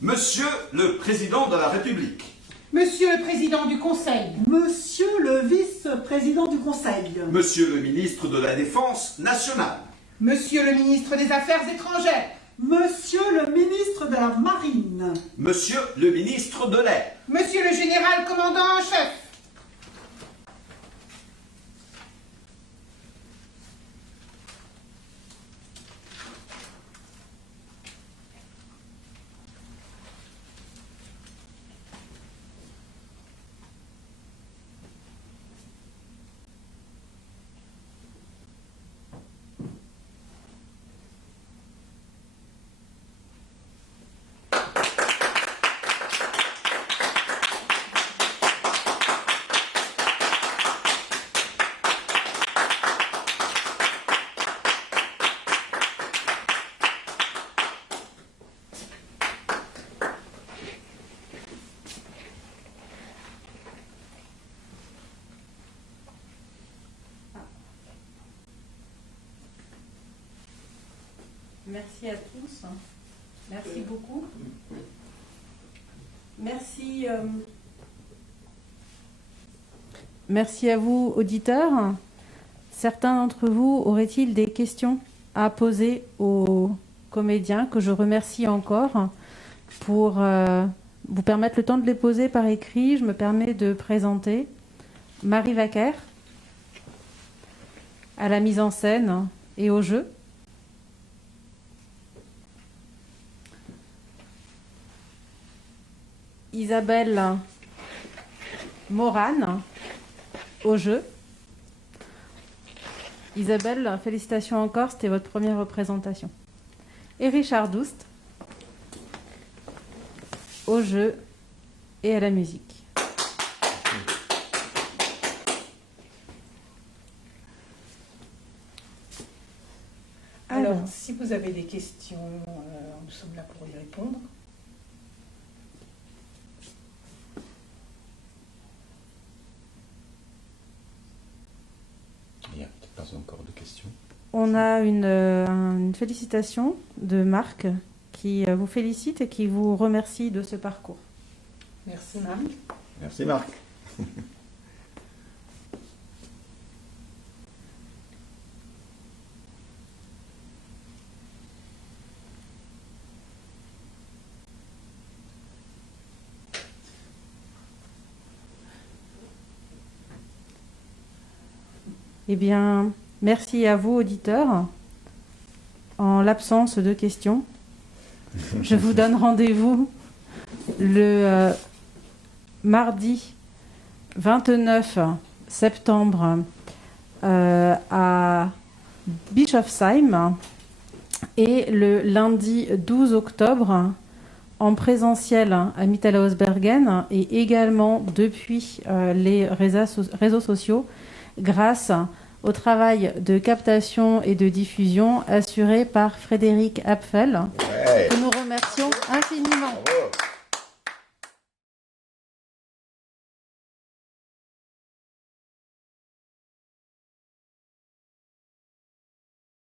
Monsieur le Président de la République, Monsieur le Président du Conseil, Monsieur le vice-président du Conseil, Monsieur le Ministre de la Défense nationale, Monsieur le Ministre des Affaires étrangères, Monsieur le ministre de la Marine, Monsieur le Ministre de l'Air, Monsieur le Général Commandant en Chef, Merci à tous. Merci beaucoup. Merci. Merci à vous, auditeurs. Certains d'entre vous auraient-ils des questions à poser aux comédiens, que je remercie encore pour vous permettre le temps de les poser par écrit. Je me permets de présenter Marie Vaquer à la mise en scène et au jeu. Isabelle Morane au jeu. Isabelle, félicitations encore, c'était votre première représentation. Et Richard Doust au jeu et à la musique. Alors, si vous avez des questions, nous sommes là pour y répondre. Il n'y a peut-être pas encore de questions. On a une félicitation de Marc qui vous félicite et qui vous remercie de ce parcours. Merci Marc. Merci Marc. Eh bien, merci à vous, auditeurs. En l'absence de questions, je vous donne rendez-vous le mardi 29 septembre à Bischofsheim et le lundi 12 octobre en présentiel à Mittelausbergen et également depuis les réseaux sociaux grâce au travail de captation et de diffusion assuré par Frédéric Apfel, que nous remercions infiniment. Bravo.